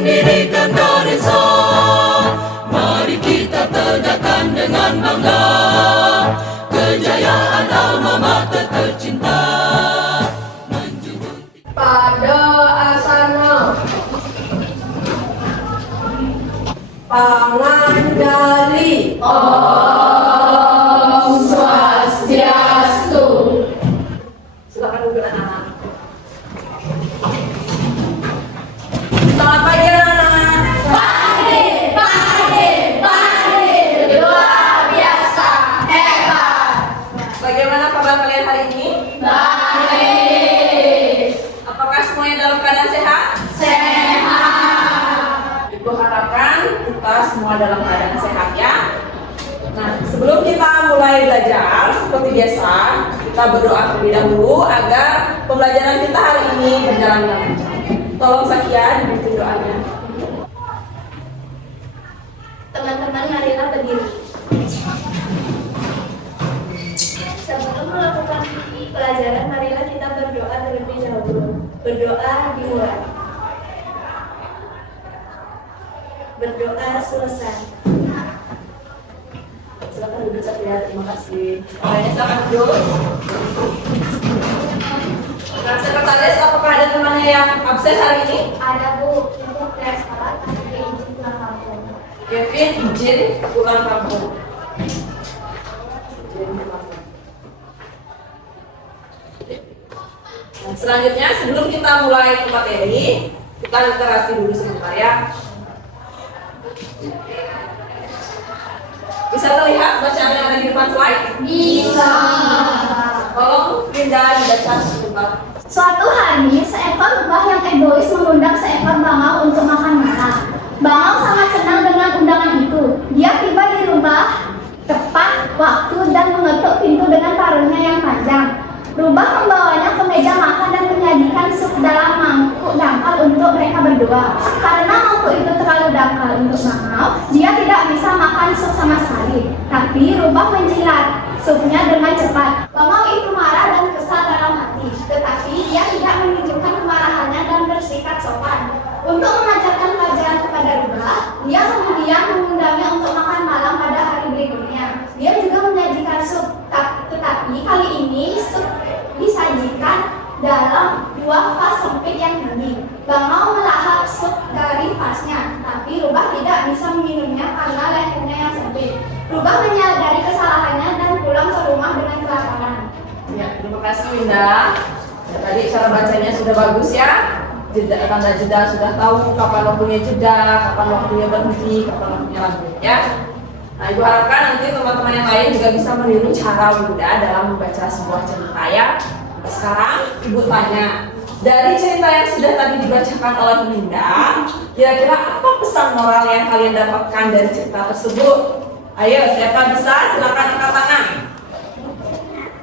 mendirikan Ganesha. Mari kita tegakkan dengan bangga kejayaan alma mater tercinta. Pada asana Pangandaり. Om Swastiastu. Silakan duduk anak-anak. Selamat pagi anak-anak. Pagi. Luar biasa, hebat. Bagaimana kabar kalian hari ini? Baik. Apakah semuanya dalam keadaan sehat? Sehat. Ibu harapkan kita semua dalam keadaan sehat ya. Nah, sebelum kita mulai belajar seperti biasa, kita berdoa terlebih dahulu agar pembelajaran kita hari ini berjalan dengan lancar. Tolong Sakia dibimbing doanya. Teman-teman, marilah berdiri. Sebelum melakukan pelajaran, marilah kita berdoa terlebih dahulu. Berdoa dimulai. Berdoa selesai. Silakan duduk Sakia, terima kasih. Silakan duduk. Nah, sekretaris, apakah ada temannya yang absen hari ini? Ada Bu, untuk tes sekolah, tapi izin pulang kampung. Kevin izin pulang kampung. Nah, selanjutnya sebelum kita mulai ke materi, kita literasi dulu sebentar ya. Bisa terlihat bacaan yang ada di depan slide? Bisa. Tolong Linda dibaca sebentar. Suatu hari, seekor rubah yang egois mengundang seekor bangau untuk makan malam. Bangau sangat senang dengan undangan itu. Dia tiba di rubah tepat waktu dan mengetuk pintu dengan paruhnya yang panjang. Rubah membawanya ke meja makan dan menyajikan sup dalam mangkuk dangkal untuk mereka berdua. Karena mangkuk itu terlalu dangkal untuk bangau, dia tidak bisa makan sup sama sekali. Tapi rubah menjilat supnya dengan cepat. Bangau itu marah dan kesal dalam hati, tetapi dia tidak menunjukkan kemarahannya dan bersikap sopan. Untuk mengajarkan pelajaran kepada rubah, dia kemudian mengundangnya untuk makan malam pada hari berikutnya. Dia juga menyajikan sup, tetapi kali ini sup disajikan dalam dua vas sempit yang tinggi. Bangau melahap sup dari vasnya, tapi rubah tidak bisa meminumnya karena lehernya yang sempit. Rubah menyadari kesalahannya dan pulang ke rumah dengan kelaparan. Ya, terima kasih Winda. Ya, tadi cara bacanya sudah bagus ya. Tanda jeda sudah tahu kapan waktunya jeda, kapan waktunya berhenti, kapan waktunya lanjut ya. Nah, Ibu harapkan nanti teman-teman yang lain juga bisa meniru cara Winda dalam membaca sebuah cerita ya. Sekarang Ibu tanya, dari cerita yang sudah tadi dibacakan oleh Winda, kira-kira apa pesan moral yang kalian dapatkan dari cerita tersebut? Ayo, siapa bisa? Silakan angkat tangan.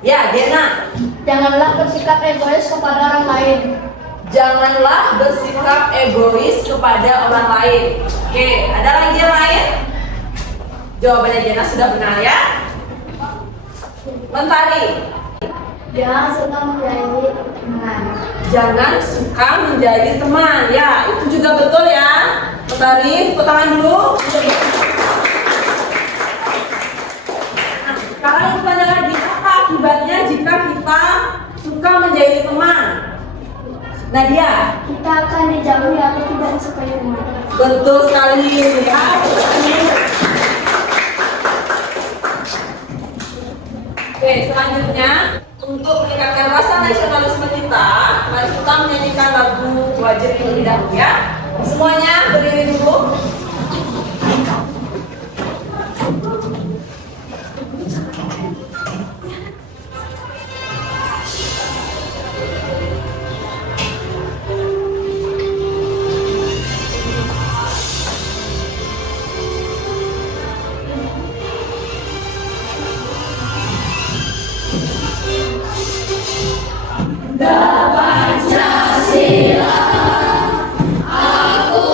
Ya, Diana. Janganlah bersikap egois kepada orang lain. Janganlah bersikap egois kepada orang lain. Oke, ada lagi yang lain? Jawabannya Diana sudah benar ya. Mentari. Jangan suka menjadi teman. Jangan suka menjadi teman. Ya, itu juga betul ya. Mentari, tepuk tangan dulu. Nah, sekarang kita tanya lagi, apa akibatnya jika kita suka menjadi teman? Nadia. Kita akan dijauhi atau tidak disukai teman. Betul sekali ya. Oke, selanjutnya untuk meningkatkan rasa nasionalisme kita, mari kita menyanyikan lagu Wajib terlebih dahulu ya. Semuanya berdiri dulu. Pancasila, aku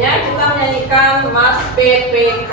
selanjutnya kita menyanyikan Mas PPK.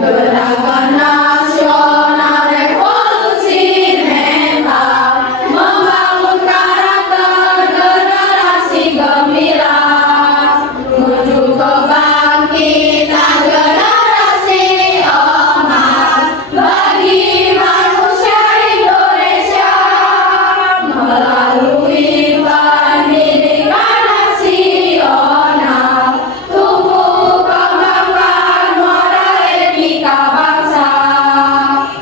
Gerakan nasional revolusi mental membangun karakter generasi gemilang menuju kebangkitan generasi emas bagi manusia Indonesia melalui pendidikan nasional tumbuh kembangkan moral etika bangsa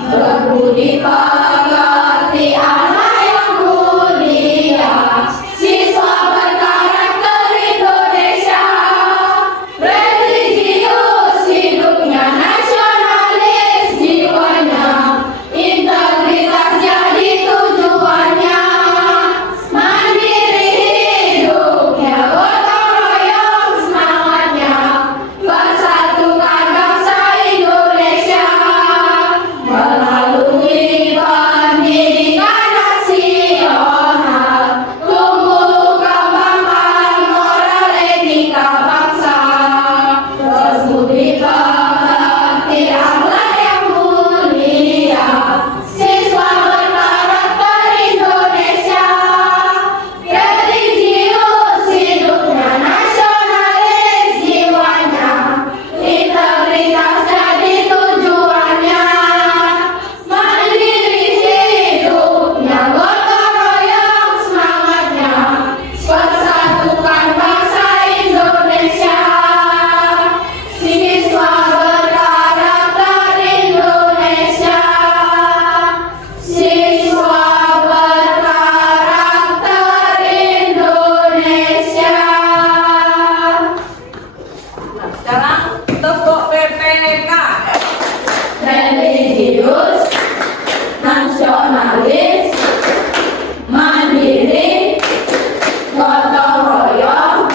berbudi pekerti anak yang mulia siswa berkarakter Indonesia religius hidupnya nasionalis jiwanya integritas jadi tujuannya mandiri hidupnya gotong royong semangatnya persatukan bangsa Indonesia melalui pendidikan nasional tumbuh kembangkan moral etika bangsa berbudi pekerti akhlak yang mulia siswa berkarakter Indonesia religius hidupnya nasionalis jiwanya integritas jadi tujuannya mandiri hidupnya gotong royong semangatnya persatukan bangsa Indonesia siswa berkarakter Indonesia siswa berkarakter Indonesia. Nah, sekarang tepuk PPK. Religius, nasionalis, mandiri, gotong royong,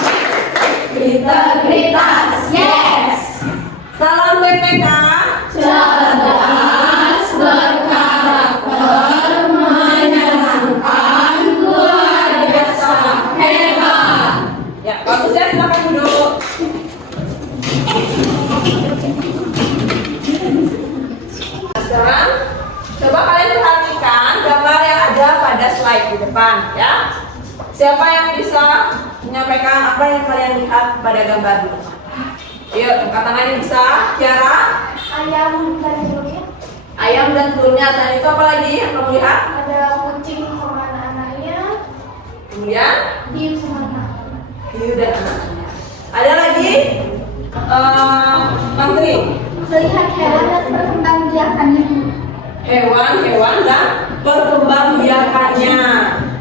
integritas. Yes. Salam PPK. Cerdas, berkarakter, menyenangkan, luar biasa, hebat. Ya, bagus ya, silakan duduk. Nah, sekarang coba kalian perhatikan gambar yang ada pada slide di depan ya. Siapa yang bisa menyampaikan apa yang kalian lihat pada gambar di depan? Yuk, angkat tangan yang bisa. Tiara, Ayam dan telurnya. ayam dan telurnya. Dan itu apa lagi yang kamu lihat? Ada kucing sama anak-anaknya. Kemudian Hiu sama anak-anaknya. hiu dan anaknya. Ada lagi Menteri, Melihat hewan dan perkembangbiakannya. hewan-hewan dan perkembangbiakannya.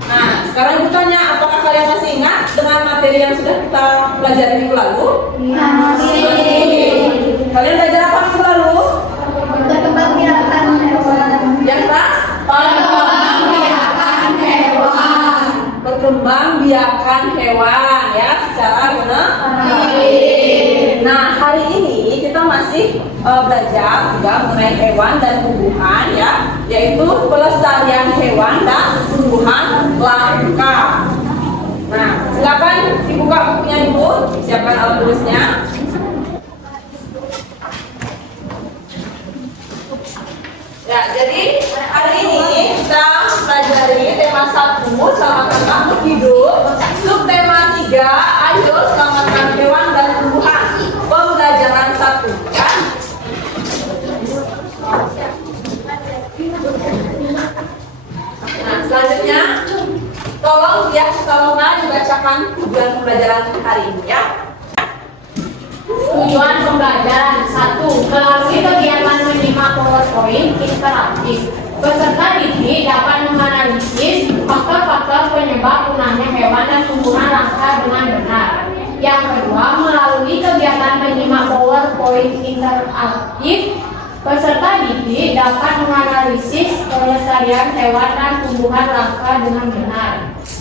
Nah, sekarang ibu tanya, apakah kalian masih ingat dengan materi yang sudah kita pelajari minggu lalu? Masih. Kalian belajar apa minggu lalu? Perkembangbiakan hewan. Yang kelas? Perkembangbiakan hewan. Perkembangbiakan hewan ya, secara benar. Nah, hari ini kita masih belajar juga mengenai hewan dan tumbuhan ya, yaitu pelestarian hewan dan tumbuhan langka. Nah, silakan dibuka bukunya dulu, siapkan alat tulisnya. Ya, jadi hari ini kita pelajari tema 1, selamatkan makhluk hidup. Subtema 3, ayo selamatkan hewan dan tumbuhan. Pembelajaran 1 ya. Nah, selanjutnya tolong ya Salona dibacakan tujuan pembelajaran hari ini ya. Tujuan pembelajaran 1. Melalui kegiatan menyimak PowerPoint interaktif, peserta didik dapat menganalisis faktor-faktor penyebab punahnya hewan dan tumbuhan langka dengan benar. Yang kedua, melalui kegiatan menyimak PowerPoint interaktif, Peserta didik dapat menganalisis pelestarian hewan dan tumbuhan langka dengan benar.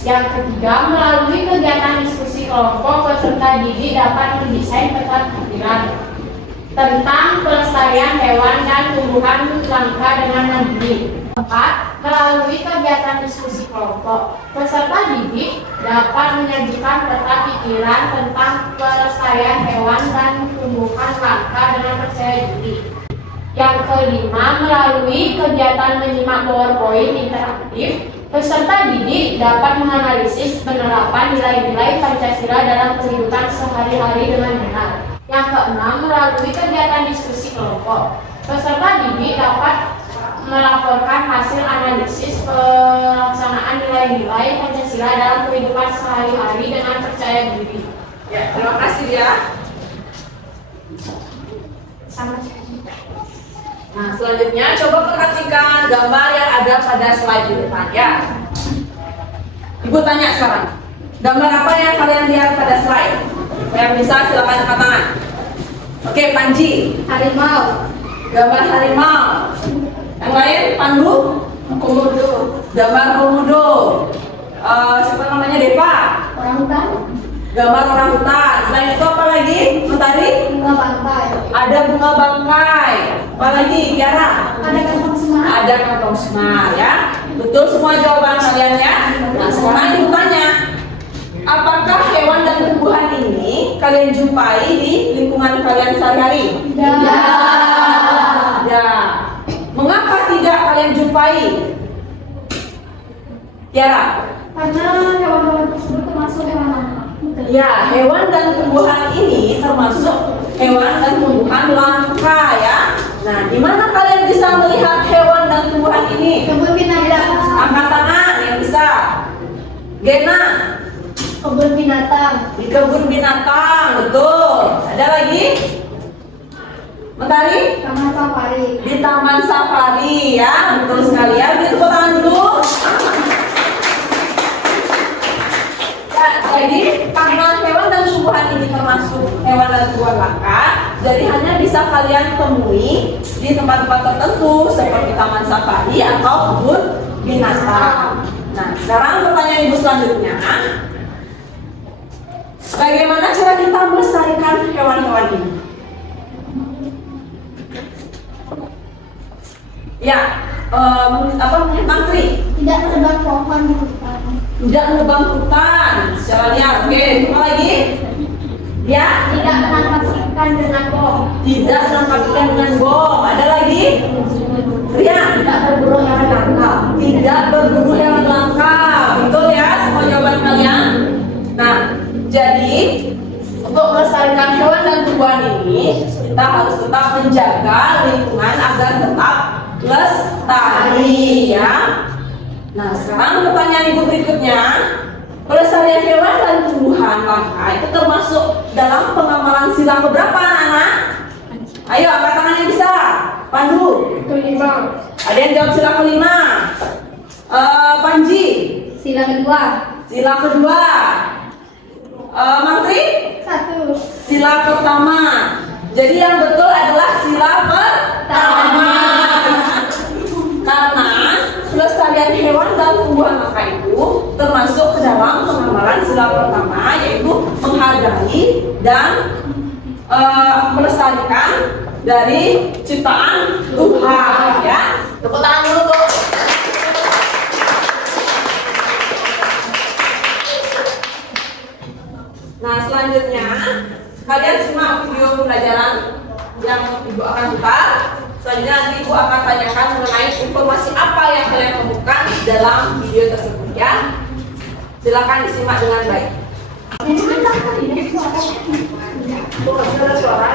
Yang ketiga, melalui kegiatan diskusi kelompok, peserta didik dapat mendesain peta pikiran tentang pelestarian hewan dan tumbuhan langka dengan mandiri. 4. Melalui kegiatan diskusi kelompok, peserta didik dapat menyajikan peta pikiran tentang pelestarian hewan dan tumbuhan langka dengan percaya diri. Yang kelima, melalui kegiatan menyimak PowerPoint interaktif, peserta didik dapat menganalisis penerapan nilai-nilai Pancasila dalam kehidupan sehari-hari dengan benar. Yang keenam, melalui kegiatan diskusi kelompok, peserta didik dapat melaporkan hasil analisis pelaksanaan nilai-nilai Pancasila dalam kehidupan sehari-hari dengan percaya diri. Ya, terima kasih ya. Nah, selanjutnya coba perhatikan gambar yang ada pada slide di depan ya. Ibu tanya sekarang, gambar apa yang kalian lihat pada slide? Yang bisa silakan angkat tangan. Oke, Panji. Harimau. Gambar harimau. Yang lain, Pandu. Komodo. Gambar komodo. Siapa namanya, Deva? Orangutan. Gambar orangutan. Selain itu apa lagi? Mentari? Bunga bangkai. Ada bunga bangkai. Apa lagi, Tiara? Ada kantong semar. Ada kantong semar ya. Betul semua jawaban kalian ya. Nah, sekarang ibu tanya, apakah hewan dan tumbuhan ini kalian jumpai di lingkungan kalian sehari-hari? Ya. Mengapa tidak kalian jumpai? Tiara? Karena hewan-hewan tersebut termasuk hewan langka. Ya, hewan dan tumbuhan ini termasuk hewan dan tumbuhan langka ya. Nah, di mana kalian bisa melihat hewan dan tumbuhan ini? Kebun binatang. Angkat tangan yang bisa. Gena, Kebun binatang. di kebun binatang, betul. Ada lagi? Mentari? Taman safari. Di taman safari ya, betul sekali ya. Beri tepuk tangan dulu. Jadi karena hewan dan tumbuhan ini termasuk hewan dan tumbuhan langka, jadi hanya bisa kalian temui di tempat-tempat tertentu seperti taman safari atau kebun binatang. Nah, sekarang pertanyaan ibu selanjutnya, bagaimana cara kita melestarikan hewan-hewan ini? Ya, Menteri. Tidak menebang pohon di hutan. Tidak menebang hutan secara liar. Oke, apa lagi? Ya, Tidak menangkap ikan dengan bom. tidak menangkap ikan dengan bom. Ada lagi? Rian, Tidak berburu hewan langka. tidak berburu hewan langka. Betul ya semua jawaban kalian? Nah, jadi untuk melestarikan hewan dan tumbuhan ini, kita harus tetap menjaga lingkungan agar tetap lestari ya. Nah, sekarang pertanyaan ibu berikutnya, pelestarian hewan dan tumbuhan langka itu termasuk dalam pengamalan sila keberapa anak-anak? Ayo angkat tangan yang bisa. Pandu. Kelima. Ada yang jawab sila kelima. Panji. Sila kedua. Sila kedua. Menteri. 1. Sila pertama. Jadi yang betul adalah sila pertama. Karena pelestarian hewan dan tumbuhan langka itu termasuk ke dalam pengamalan sila pertama, yaitu menghargai dan melestarikan dari ciptaan Tuhan ya. Tepuk tangan dulu tuh. Nah, selanjutnya kalian simak video pembelajaran yang ibu akan putar. Selanjutnya nanti ibu akan tanyakan mengenai informasi apa yang kalian temukan dalam video tersebut ya. Silakan disimak dengan baik. Ada suara.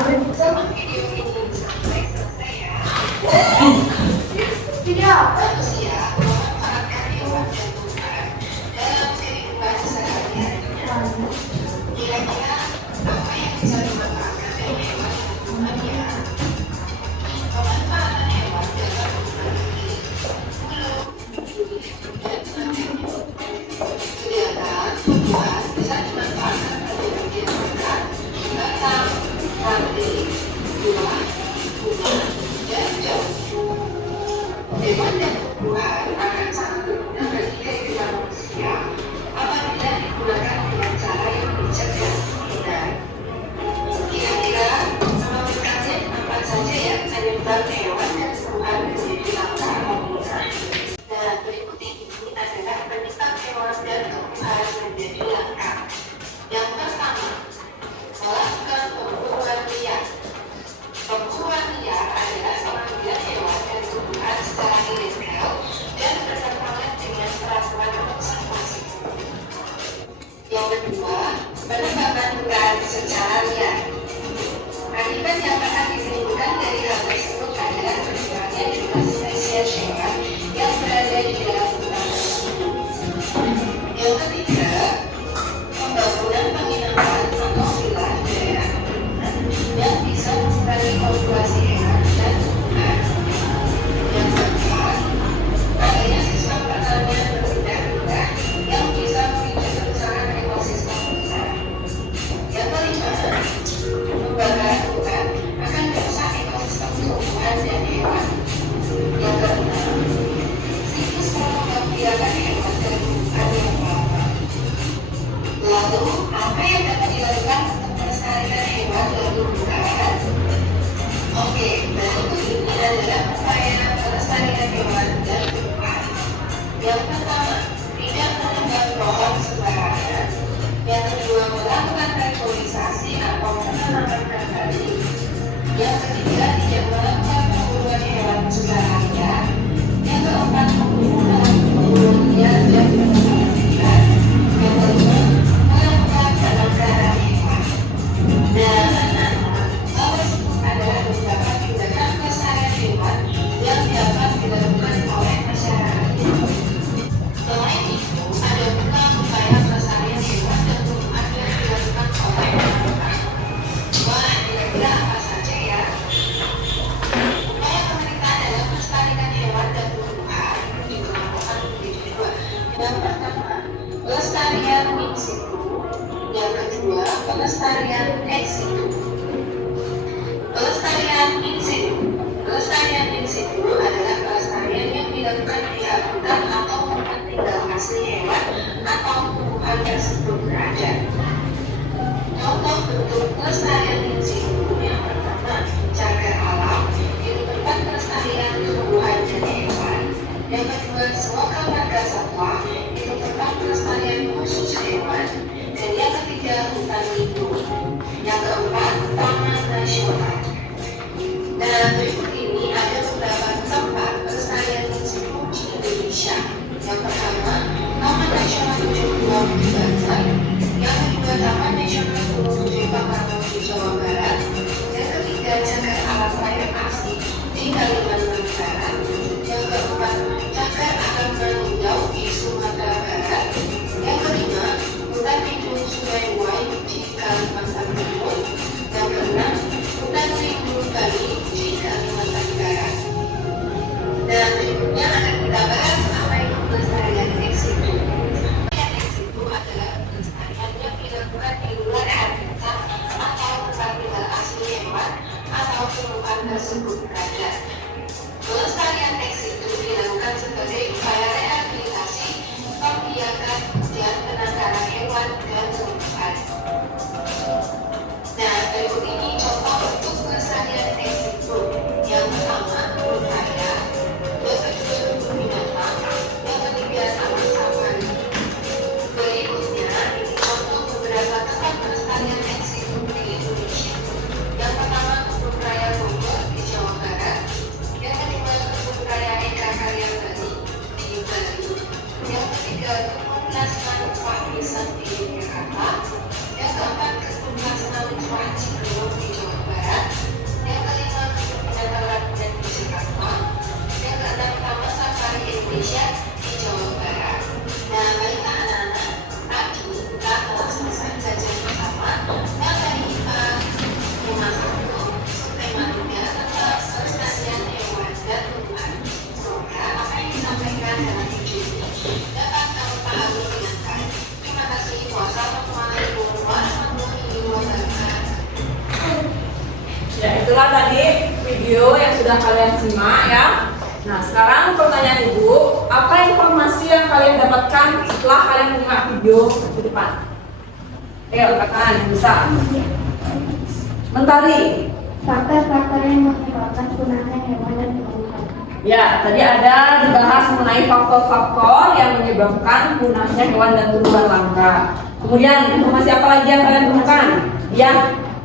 sekalian. Akibat yang akan ditimbulkan dari hal tersebut adalah berkurangnya jumlah spesies hewan yang berada di dalam hutan tersebut. Yang ketiga, pembangunan penginapan atau villa di daerah perkebunan yang bisa mengurangi populasi hewan dan tumbuhan. Yang keempat, adanya sistem pertanian berpindah-pindah yang bisa memicu kerusakan ekosistem hutan. Yang kelima, pembakaran hutan akan merusak ekosistem tumbuhan dan hewan. Yang keenam, siklus pengembangbiakan hewan dan tumbuhan yang lama. Lalu, apa yang dapat dilakukan untuk melestarikan hewan dan tumbuhan? Oke, berikut ini adalah upaya pelestarian hewan dan tumbuhan. Yang pertama, tidak menebang pohon sembarangan. Yang kedua, melakukan reforestasi atau penanaman kembali. Yang ketiga, tidak melakukan pemburuan hewan sembarangan. Yang keempat, penggunaan pemburuan liar dan penanaman. Yang kelima, melakukan penangkaran hewan. Dan hal tersebut adalah beberapa tindakan pelestarian hewan yang dapat dilakukan oleh masyarakat. Selain itu, ada pula upaya pelestarian hewan dan tumbuhan yang dilakukan oleh pemerintah. Wah, kira-kira apa saja ya? Upaya pemerintah dalam melestarikan hewan dan tumbuhan dikelompokkan menjadi dua. Yang pertama, pelestarian in situ. Yang kedua, pelestarian ex situ. Pelestarian in situ. Pelestarian in situ adalah pelestarian yang dilakukan di habitat atau tempat tinggal asli hewan atau tumbuhan tersebut berada. Contoh bentuk pelestarian in situ yang pertama, cagar alam, itu tempat pelestarian tumbuhan dan hewan. Yang kedua, selokan marga satwa, itu tempat pelestarian khusus hewan. Dan yang ketiga, hutan lindung. Yang keempat, taman nasional. Dan berikut ini ada beberapa tempat pelestarian in situ di Indonesia. Yang pertama, Taman Nasional Ujung Kulon di Banten. Yang kedua, Taman Nasional Gunung Putri Bangkalan di Jawa Barat. Yang ketiga, Cagar Alam Layang Asli di Kalimantan Barat. Yang keempat, Cagar Alam Manunggal di Sumatera Barat. Yang kelima, Hutan Lindung Sungai Wai di Kalimantan Timur. Yang keenam, Hutan Lindung Bali di Kalimantan Barat. Dan berikutnya akan kita bahas apa itu pelestarian ex situ. Pelestarian ex situ adalah pelestarian yang dilakukan di luar habitat atau tempat tinggal asli hewan atau tumbuhan tersebut berada. Pelestarian ex situ dilakukan sebagai upaya rehabilitasi, pembiakan, dan penangkaran hewan dan tumbuhan. Nah, berikut ini contoh bentuk pelestarian ex situ. Yang pertama, kebun raya. Yang kedua, kebun binatang. Yang ketiga, taman safari. Berikutnya, ini contoh beberapa tempat pelestarian ex situ di Indonesia. Yang pertama, kebun raya Bogor di Jawa Barat. Yang kedua, kebun raya Eka Karya Bali di Bali. Yang ketiga, kebun nasional Wahpisan di Yogyakarta. Yang keempat, kebun nasional Cibinong di Jawa Barat. Yang kelima, kebun binatang Ragunan di Jakarta. Yang keenam, Taman Safari Indonesia di Jawa Barat. Nah, baiklah anak-anak, tadi kita telah selesai belajar bersama materi IPA 5.1 subtematika tentang pelestarian hewan dan tumbuhan. Semoga apa yang disampaikan dalam video ini dapat kamu pahami dengan baik. Terima kasih. Wassalamualaikum warahmatullahi wabarakatuh. Ya, itulah tadi video yang sudah kalian simak ya. Nah, sekarang pertanyaan Ibu, apa informasi yang kalian dapatkan setelah kalian menyimak video ke depan? Ayo, katakan yang bisa. Mentari. Faktor-faktor yang menyebabkan punahnya hewan dan tumbuhan. Ya, tadi ada dibahas mengenai faktor-faktor yang menyebabkan punahnya hewan dan tumbuhan langka. Kemudian informasi apa lagi yang kalian temukan? Ya,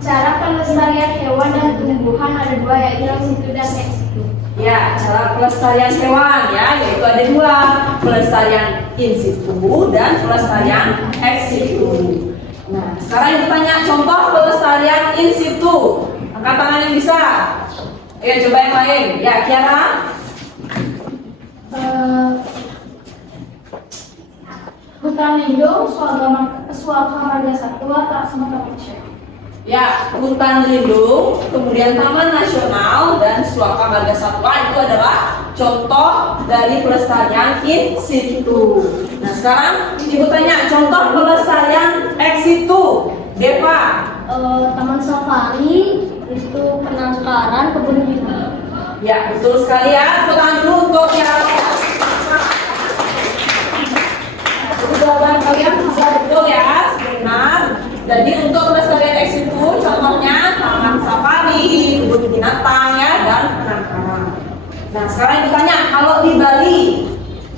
Cara pelestarian hewan dan tumbuhan ada dua, yaitu in situ dan ex situ. ya, cara pelestarian hewan ya, yaitu ada dua, pelestarian in situ dan pelestarian ex situ. Nah, sekarang ditanya contoh pelestarian in situ. Angkat tangan yang bisa. Ayo coba yang lain. Ya, Kiara. Hutan lindung, suaka marga satwa, Transmata Protection. Ya, hutan lindung, kemudian taman nasional dan suaka marga satwa itu adalah contoh dari pelestarian in situ. Nah, sekarang ibu tanya contoh pelestarian ex situ. Deva. Taman safari, itu penangkaran, kebun binatang. Ya, betul sekali ya. Tepuk tangan dulu untuk yang jawaban kalian bisa betul ya, benar. Jadi untuk pelestarian ex situ contohnya taman safari, kebun binatang ya, dan penangkaran. Nah, sekarang ditanya kalau di Bali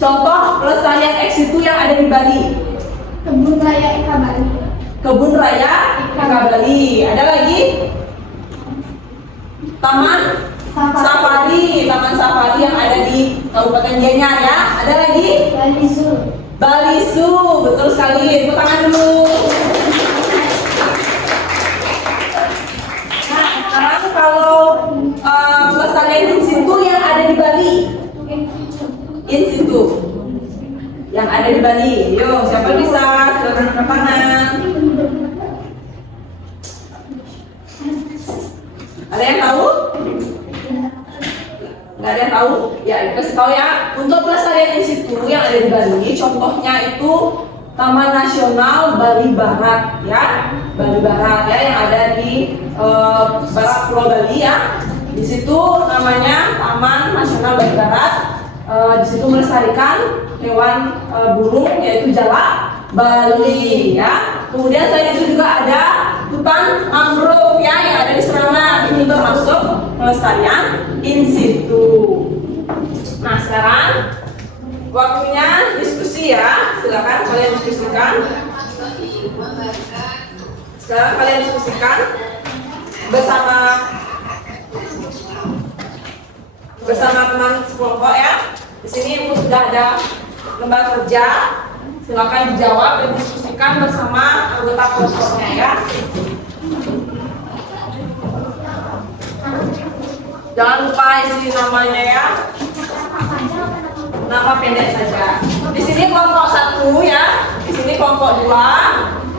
contoh pelestarian ex situ yang ada di Bali. Kebun raya Eka Bali. Kebun raya Eka Bali. Ada lagi? Taman safari, taman safari yang ada di Kabupaten Gianyar ya. Ada lagi? Bali Zoo. Bali Zoo, betul sekali. Tepuk tangan dulu. Nah, sekarang kalau pelestarian in situ yang ada di Bali. In situ yang ada di Bali. Yuk, siapa bisa? Silakan angkat tangan. Ada yang tahu? Nggak ada yang tahu? Ya, kasih tahu ya. Untuk pelestarian in situ yang ada di Bali, contohnya itu Taman Nasional Bali Barat ya, Bali Barat ya, yang ada di barat Pulau Bali ya. Di situ namanya Taman Nasional Bali Barat. Di situ melestarikan hewan burung yaitu jalak Bali ya. Kemudian selain itu juga ada hutan mangrove ya yang ada di Serangan. Ini termasuk pelestarian in situ. Nah, sekarang waktunya diskusi ya. Silakan kalian diskusikan. Sekarang kalian diskusikan bersama teman sekelompok ya. Di sini Ibu sudah ada lembar kerja. Silakan dijawab dan diskusikan bersama anggota kelompoknya ya. Jangan lupa isi namanya ya. Nama pendek saja. Di sini kelompok 1 ya. Di sini kelompok 2.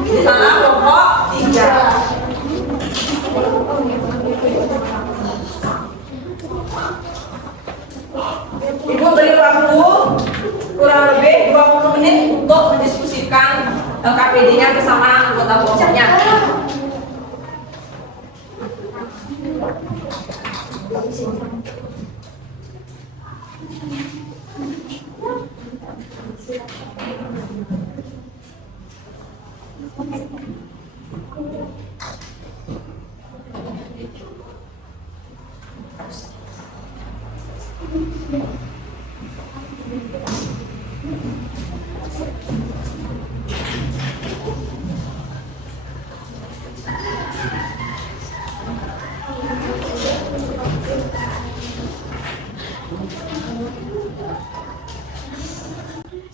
Di sana kelompok 3. Ibu beri waktu kurang lebih 20 menit untuk mendiskusikan KPD-nya bersama anggota kelompoknya.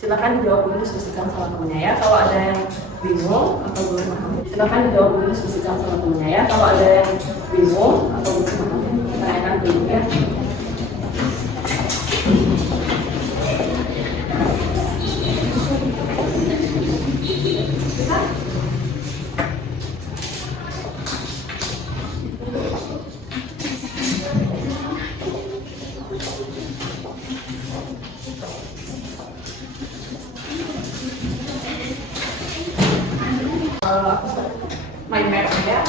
Silakan dijawab dulu, diskusikan sama temennya ya. Kalau ada yang bingung atau belum paham, silakan dijawab dulu, diskusikan sama temennya ya. Kalau ada yang bingung atau belum paham, tanyakan dulu ya. Mind map ya.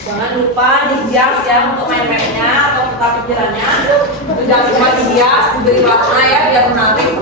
Jangan lupa dihias ya untuk mind mapnya atau peta pikirannya. Jangan cuma dihias, diberi warna ya biar menarik.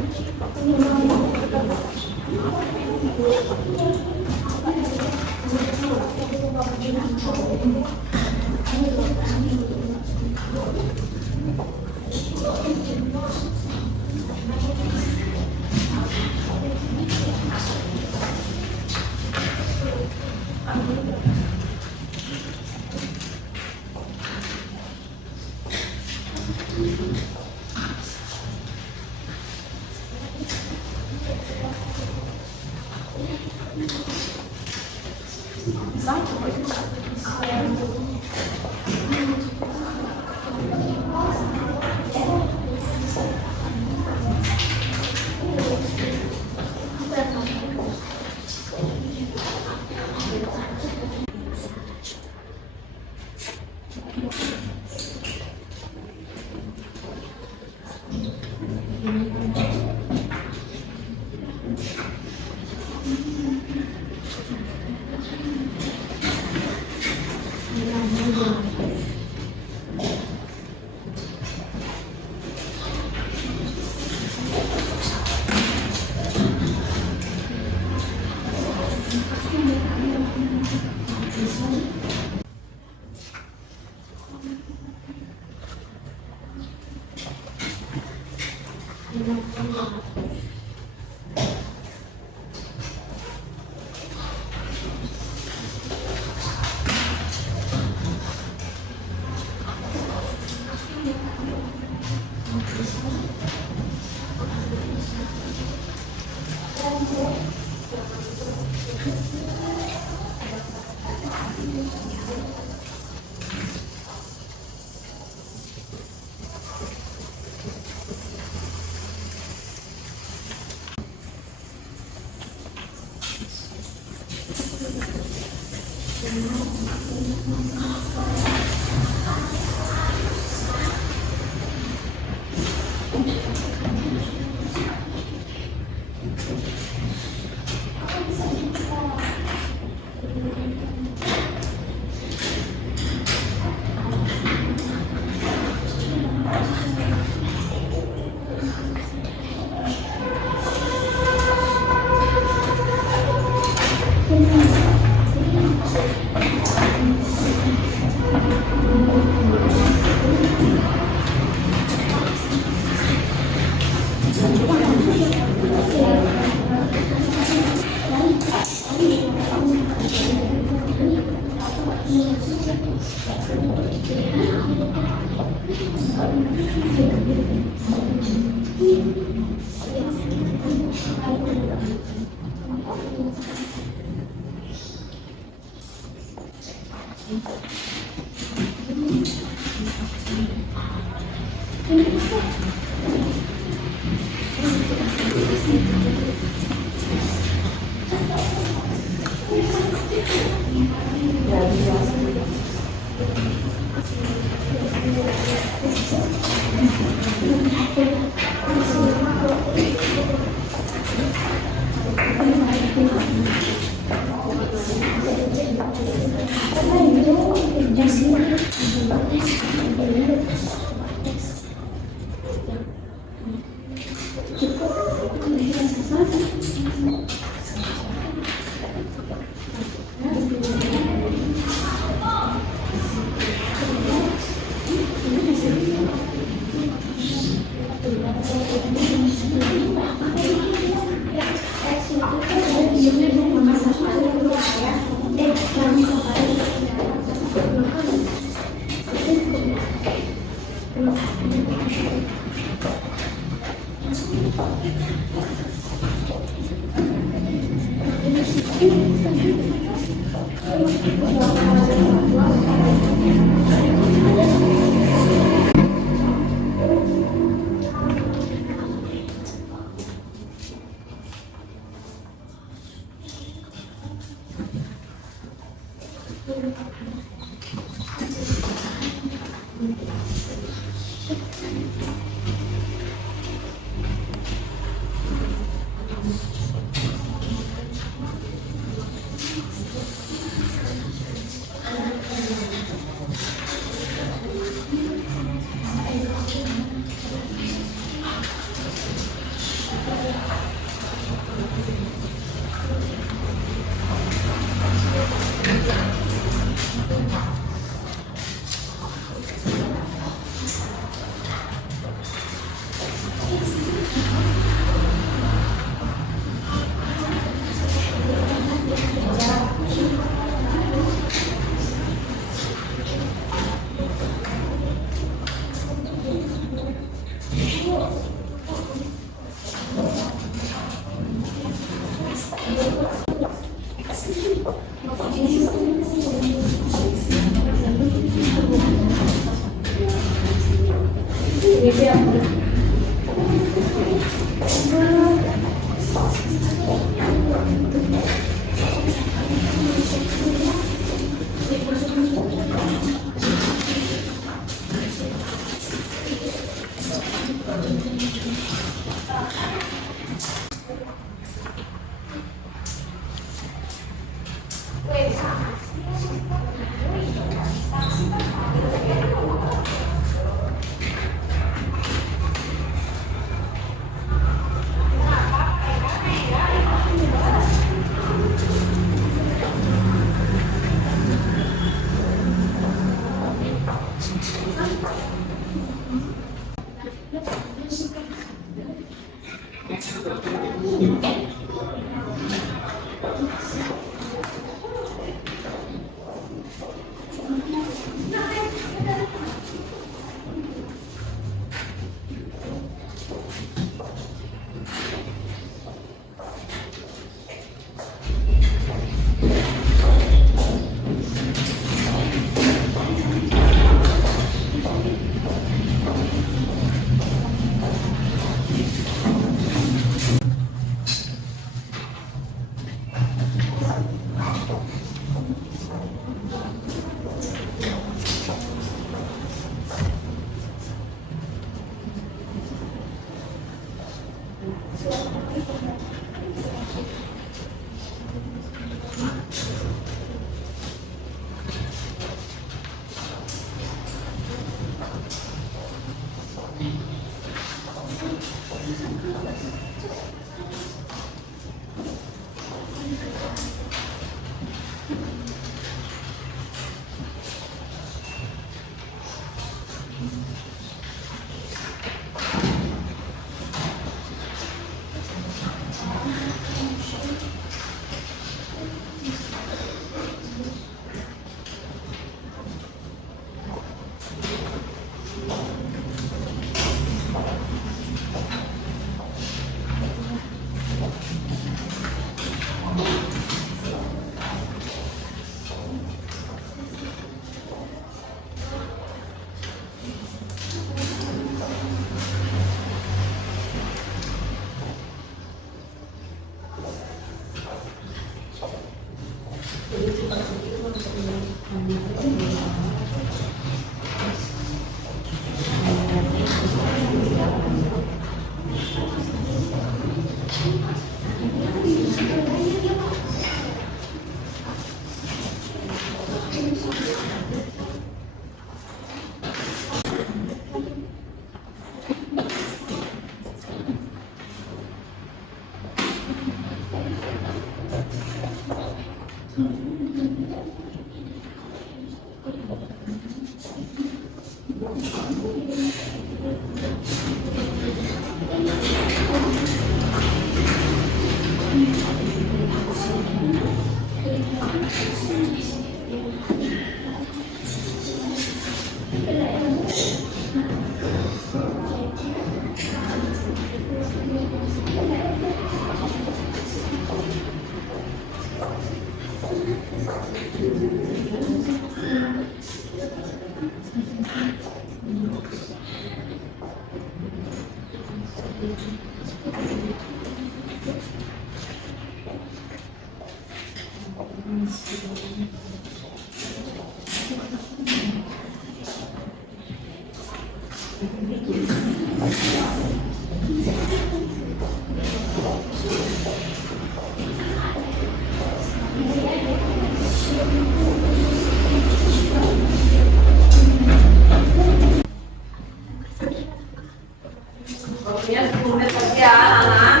Waktunya 10 menit lagi ya, anak.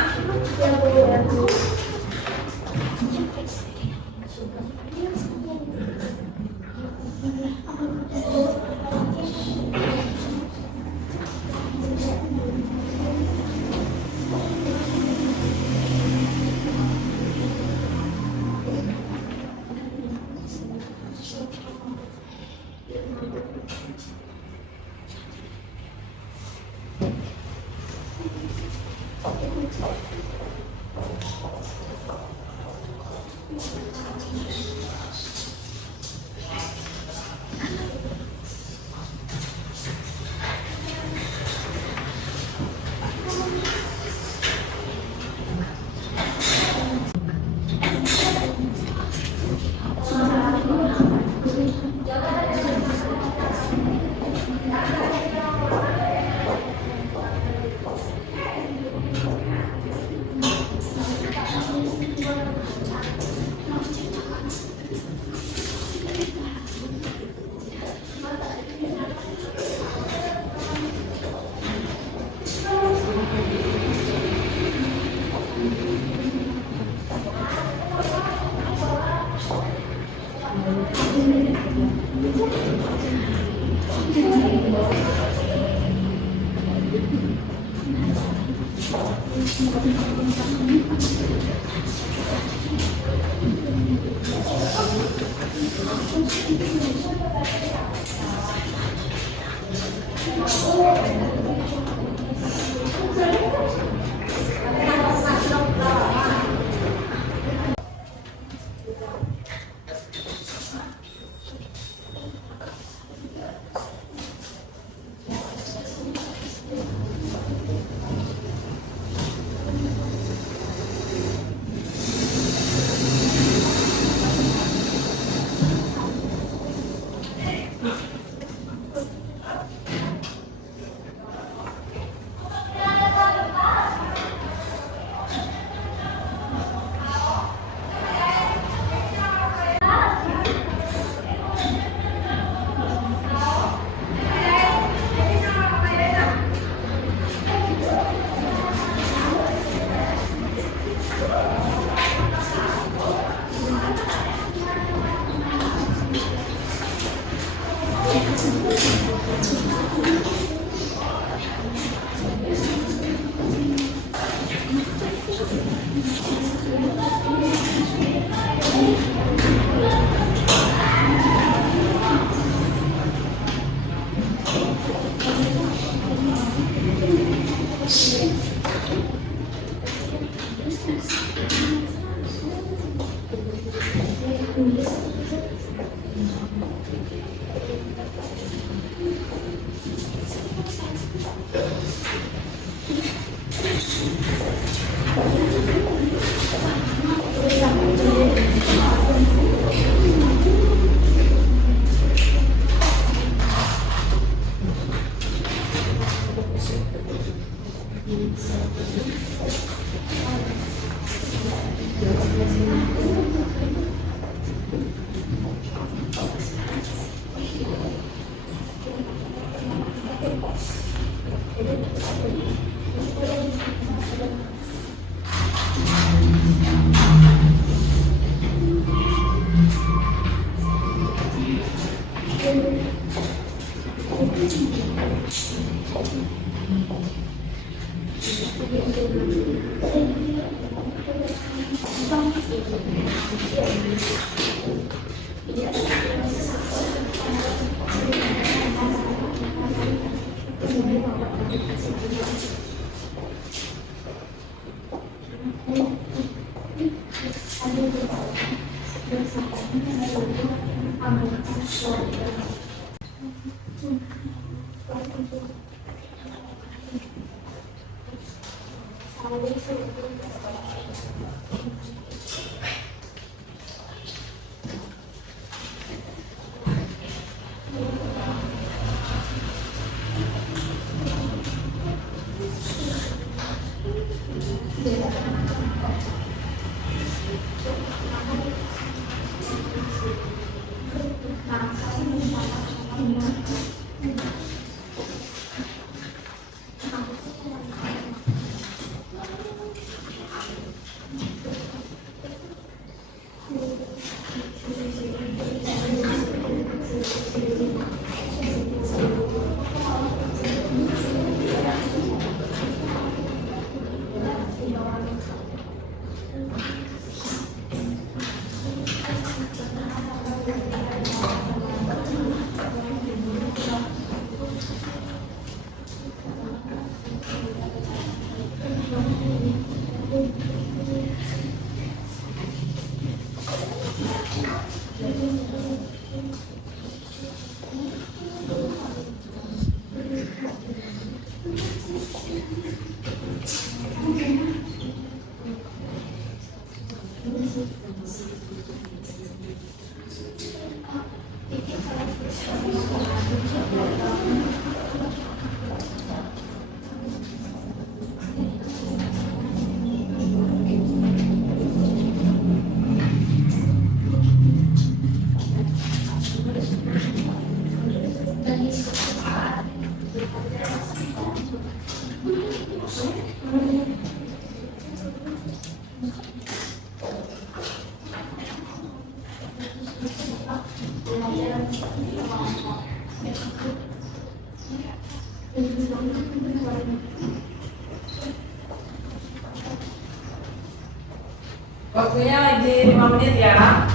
Waktunya lagi 5 menit ya.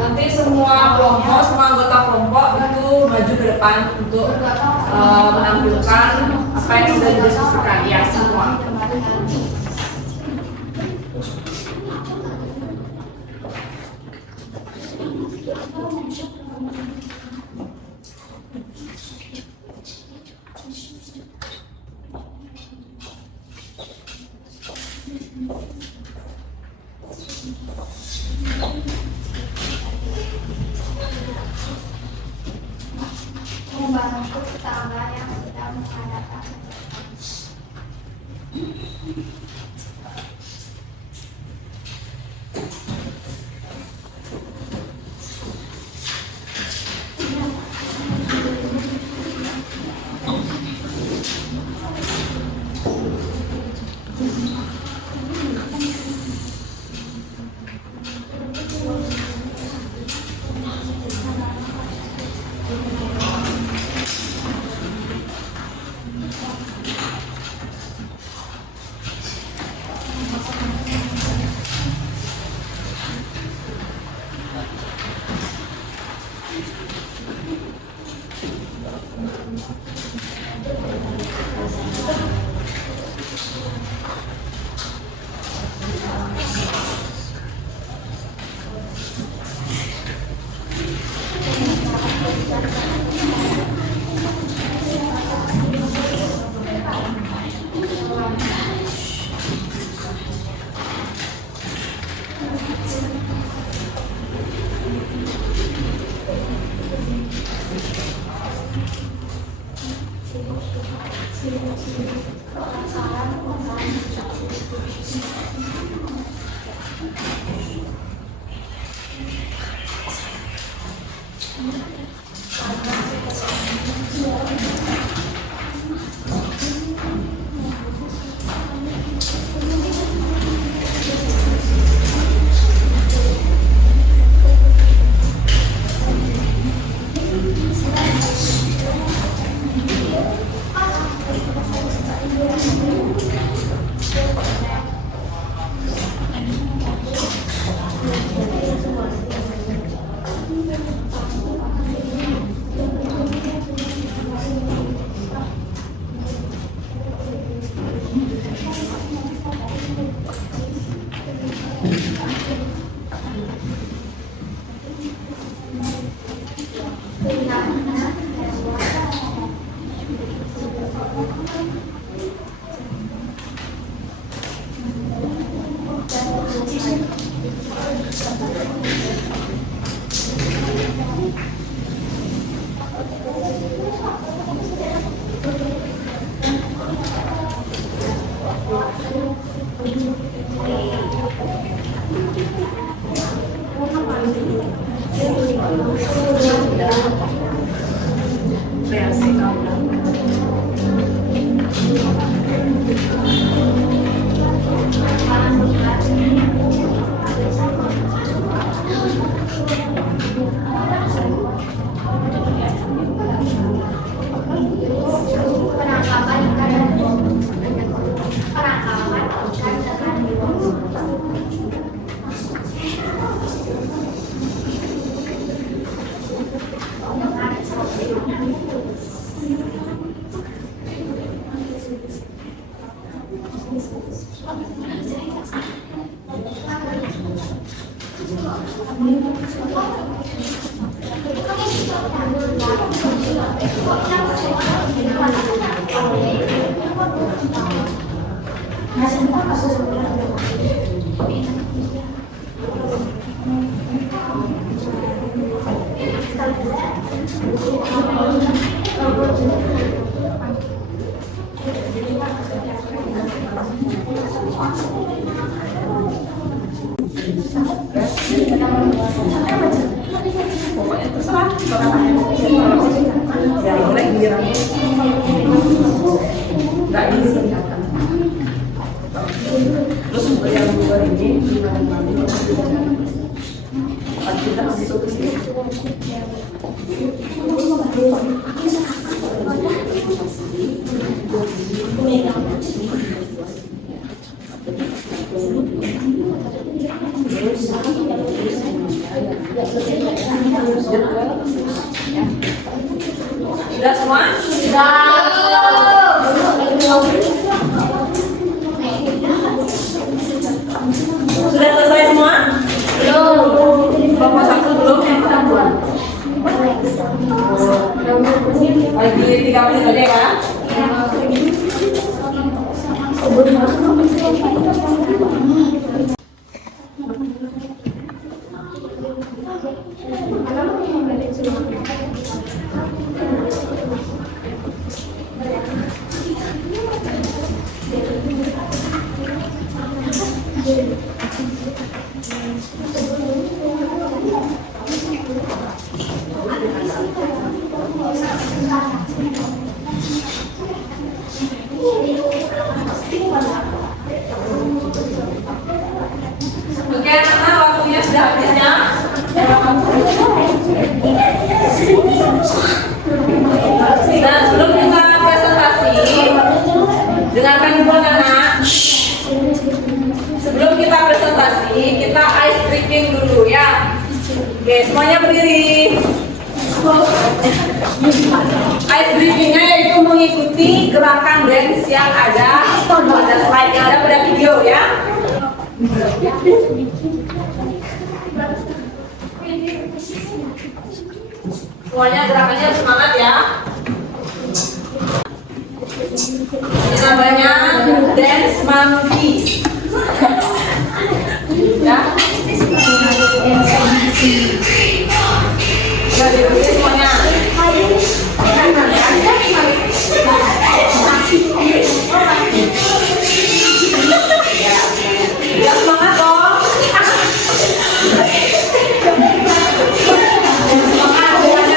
Nanti semua kelompok, semua anggota kelompok itu maju ke depan untuk menampilkan apa yang sudah didiskusikan ya semua. Membantu tetangga yang sedang menghadapan. Pokoknya terserah. Ya boleh giliran. Nggak disingkatkan. Terus yang dua ini kita masuk ke sini. Sudah semua? Sudah selesai semua? Belum. Kelompok satu belum, yang kita belum. Lagi 3 menit aja ya. Oke, anak-anak, waktunya sudah habisnya. Nah, sebelum kita presentasi, dengarkan dulu anak-anak. Sebelum kita presentasi, kita ice breaking dulu ya. Oke, semuanya berdiri. Ice breaking-nya yaitu mengikuti gerakan dance yang ada pada slide yang ada pada video ya. Semuanya gerakannya semangat ya. Ini namanya dance monkey. Ya. Sudah diikuti semuanya. Ya semangat dong. Semangat semuanya.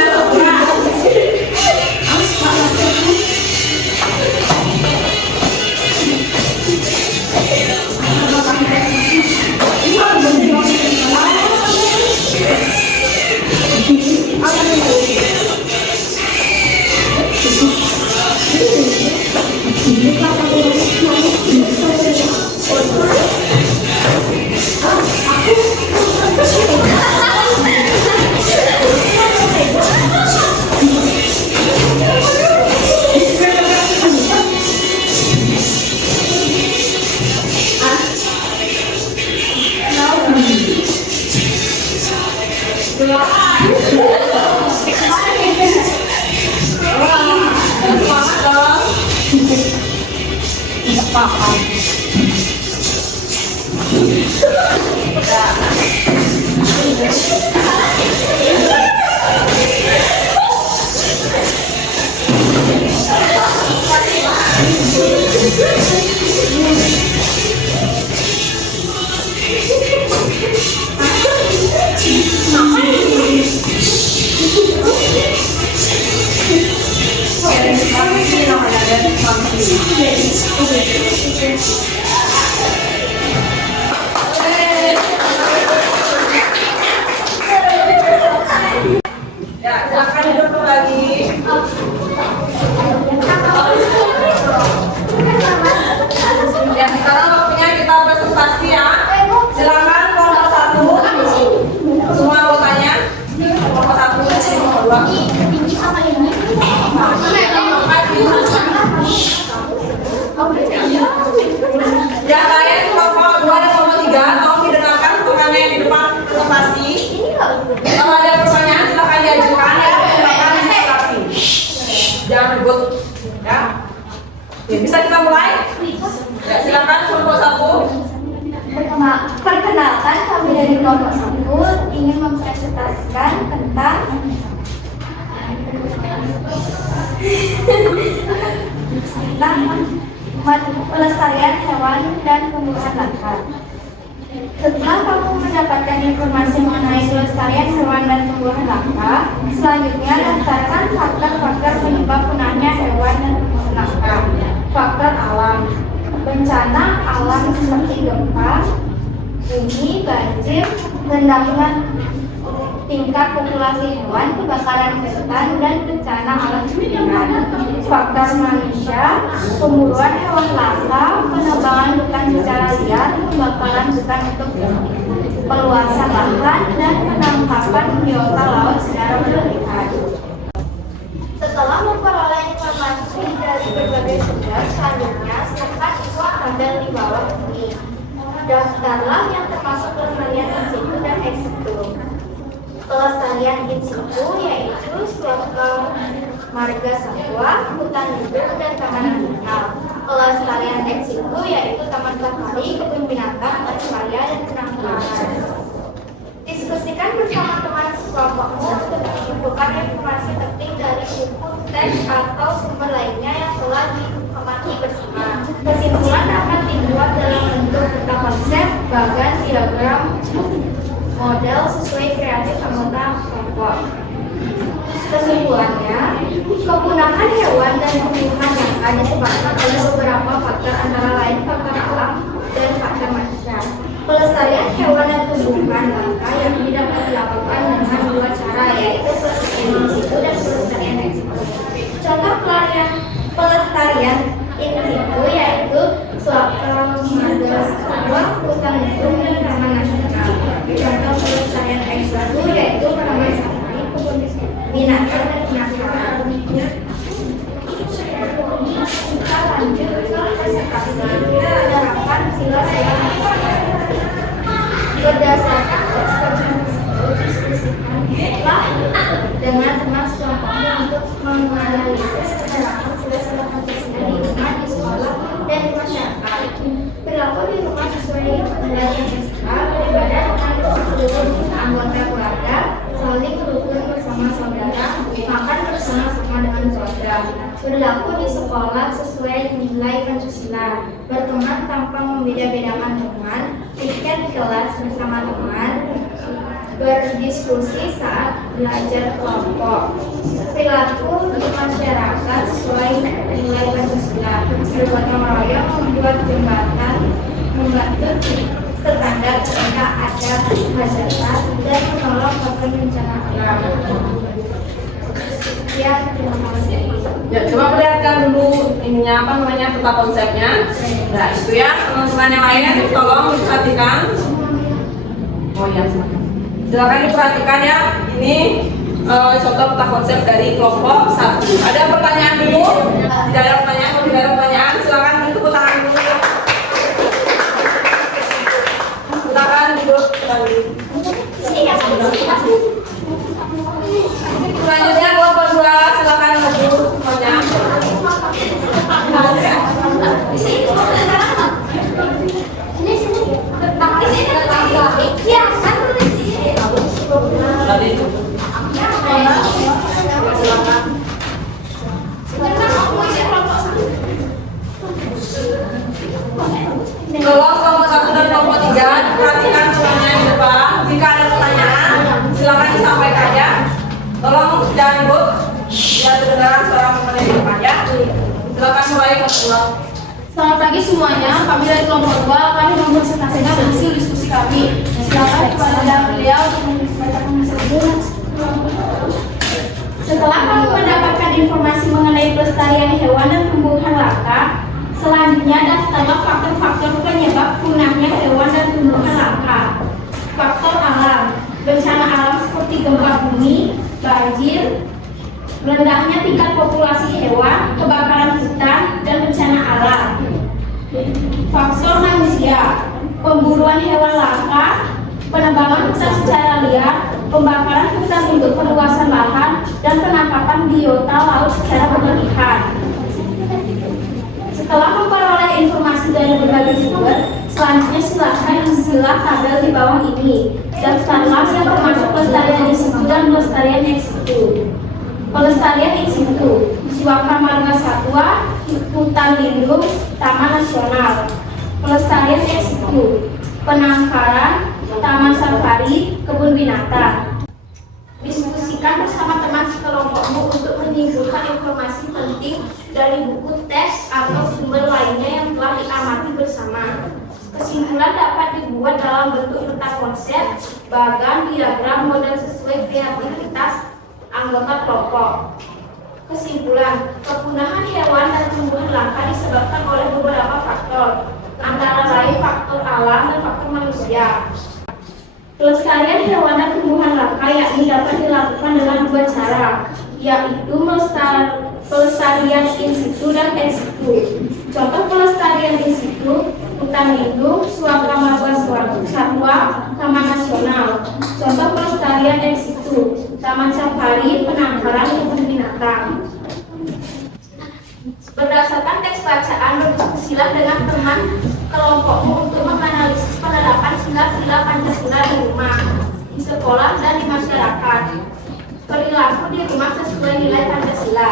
Semangat dong. Ya, silakan duduk lagi. Ya, sekarang waktunya kita presentasi ya. Silakan kelompok 1. Semua anggotanya. Kelompok 1, kelompok 2. ini sama ini. Yang lain kelompok 2 dan kelompok 3 tolong didengarkan pertanyaan yang di depan presentasi. Kalau ada pertanyaan silakan diajukan ya. Silakan ditanggapi. Jangan ribut ya. Oke, bisa kita mulai? Ya, silakan kelompok 1. Perkenalkan, kami dari kelompok 1 ingin mempresentasikan tentang pelestarian hewan dan tumbuhan langka. Setelah kamu mendapatkan informasi mengenai pelestarian hewan dan tumbuhan langka, selanjutnya daftarkan faktor-faktor penyebab punahnya hewan dan tumbuhan langka. Faktor alam, bencana alam seperti gempa, bumi, banjir, rendahnya tingkat populasi hewan, kebakaran hutan, dan bencana alam sekitar. Faktor manusia, pemburuan hewan langka, penebangan hutan secara liar, pembakaran hutan untuk perluasan lahan, dan penangkapan biota laut secara berlebihan. Setelah memperoleh informasi dari berbagai sumber, selanjutnya silakan isi tabel di bawah ini. Daftarlah yang termasuk pelestarian in situ dan ex situ. Pelestarian in situ yaitu suatu marga satwa, hutan lindung, dan taman nasional. Pelestarian ex situ yaitu taman safari, kebun binatang, acuaria, dan penangkaran. Diskusikan bersama teman sekelompokmu untuk mengumpulkan informasi penting dari buku, teks, atau sumber lainnya yang telah diamati bersama. Kesimpulan dapat dibuat dalam bentuk peta konsep, bagan, diagram, model sesuai kreatif anggota kelompok. Kesimpulannya, kepunahan hewan dan tumbuhan langka disebabkan oleh beberapa faktor antara lain faktor alam dan faktor manusia. Pelestarian hewan dan tumbuhan langka yang dapat dilakukan dengan dua cara, yaitu pelestarian in situ dan pelestarian ex situ. Contoh pelestarian in situ yaitu suatu marga satwa, hutan lindung, dan taman nasional. Contoh pelestarian ex situ yaitu taman safari, kebun binatang, dan penangkaran. Kita lanjut ke presentasi penerapan sila-sila. Berdasarkan diskusikanlah dengan teman sekelompokmu untuk menganalisis penerapan sila-sila Pancasila di rumah, di sekolah, dan di masyarakat. Perilaku di rumah sesuai dengan Pancasila, beribadah dengan seluruh anggota keluarga, saling rukun bersama saudara, makan bersama-sama dengan saudara. Berlaku di sekolah sesuai nilai Pancasila, berteman tanpa membeda-bedakan teman, pikir di kelas bersama teman, berdiskusi saat belajar kelompok. Perilaku di masyarakat sesuai nilai Pancasila, bergotong royong, membuat jembatan, membantu tetangga ketika ada hajatan, dan menolong korban bencana alam. Ya, terima kasih. Ya, coba perlihatkan dulu ininya apa namanya peta konsepnya. Nah, itu ya teman-teman yang lain tolong diperhatikan. Oh ya, silakan diperhatikan ya. Ini contoh peta konsep dari kelompok 1. Ada pertanyaan dulu? Tidak ada pertanyaan. Kalau tidak ada pertanyaan, silakan tepuk tangan dulu. Silakan duduk kembali. Selanjutnya kelompok 2, silakan maju semuanya. Tolong kelompok 1 dan kelompok 3 perhatikan semuanya di depan. Jika ada pertanyaan, silakan disampaikan ya. Tolong jangan ribut. Biar kedengaran suara teman di depan ya. Silakan mulai kelompok. Selamat pagi semuanya, kami dari kelompok 2 kami mempresentasikan hasil diskusi kami. Silakan kepada beliau untuk membacakan hasil. Setelah kamu mendapatkan informasi mengenai pelestarian hewan dan tumbuhan langka, selanjutnya daftarlah faktor-faktor penyebab punahnya hewan dan tumbuhan langka. Faktor alam, bencana alam seperti gempa bumi, banjir, rendahnya tingkat populasi hewan, kebakaran hutan, dan bencana alam. Faktor manusia, pemburuan hewan langka, penebangan hutan secara liar, pembakaran hutan untuk perluasan lahan, dan penangkapan biota laut secara berlebihan. Setelah memperoleh informasi dari berbagai sumber, selanjutnya silakan tabel di bawah ini. Daftarlah yang termasuk pelestarian in situ dan pelestarian ex situ. Pelestarian in situ, Suaka Marga Satwa, Hutan Lindung, Taman Nasional. Pelestarian ex situ, penangkaran, taman safari, kebun binatang. Diskusikan bersama teman sekelompokmu untuk menyimpulkan informasi penting dari buku teks atau sumber lainnya yang telah diamati bersama. Kesimpulan dapat dibuat dalam bentuk peta konsep, bagan, diagram, model sesuai kreativitas anggota kelompok. Kesimpulan, kepunahan hewan dan tumbuhan langka disebabkan oleh beberapa faktor, antara lain faktor alam dan faktor manusia. Pelestarian hewan dan tumbuhan langka yakni dapat dilakukan dengan dua cara, yaitu pelestarian in situ dan ex situ. Contoh pelestarian in situ, hutan lindung, Suaka Marga Satwa, Taman Nasional. Contoh pelestarian ex situ, taman safari, penangkaran, kebun binatang. Berdasarkan teks bacaan, berdiskusilah dengan teman kelompokmu untuk menganalisis penerapan sila-sila Pancasila di rumah, di sekolah, dan di masyarakat. Perilaku di rumah sesuai nilai Pancasila.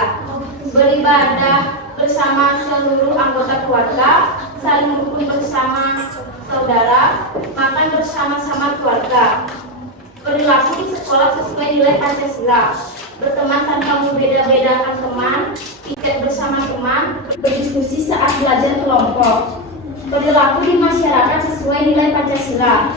Beribadah bersama seluruh anggota keluarga, saling rukun bersama saudara, makan bersama-sama keluarga. Perilaku di sekolah sesuai nilai Pancasila. Berteman tanpa membeda-bedakan teman, piket bersama teman, berdiskusi saat belajar kelompok. Perilaku di masyarakat sesuai nilai Pancasila.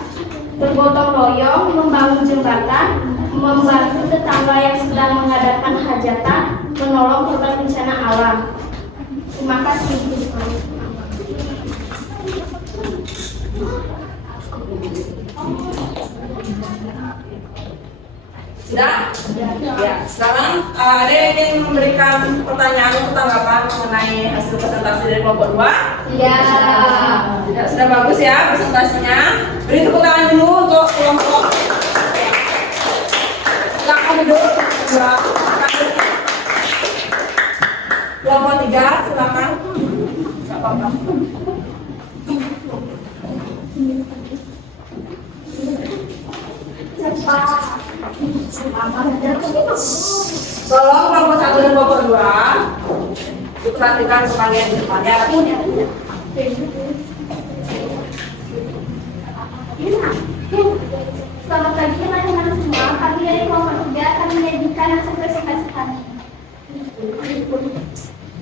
Bergotong royong, membangun jembatan, membantu tetangga yang sedang mengadakan hajatan, menolong korban bencana alam. Terima kasih. Sudah? Ya. Sekarang ada yang ingin memberikan pertanyaan atau tanggapan mengenai hasil presentasi dari kelompok 2? Ya. Ya, sudah bagus ya presentasinya. Beri tepuk tangan dulu untuk kelompok. Silakan duduk. Kelompok 3, silakan. Enggak apa-apa. Tolong kelompok 1 dan kelompok 2 diperhatikan pertanyaan di depannya. Selamat pagi teman-teman semua. Kami dari kelompok 3 akan menyajikan hasil presentasi kami.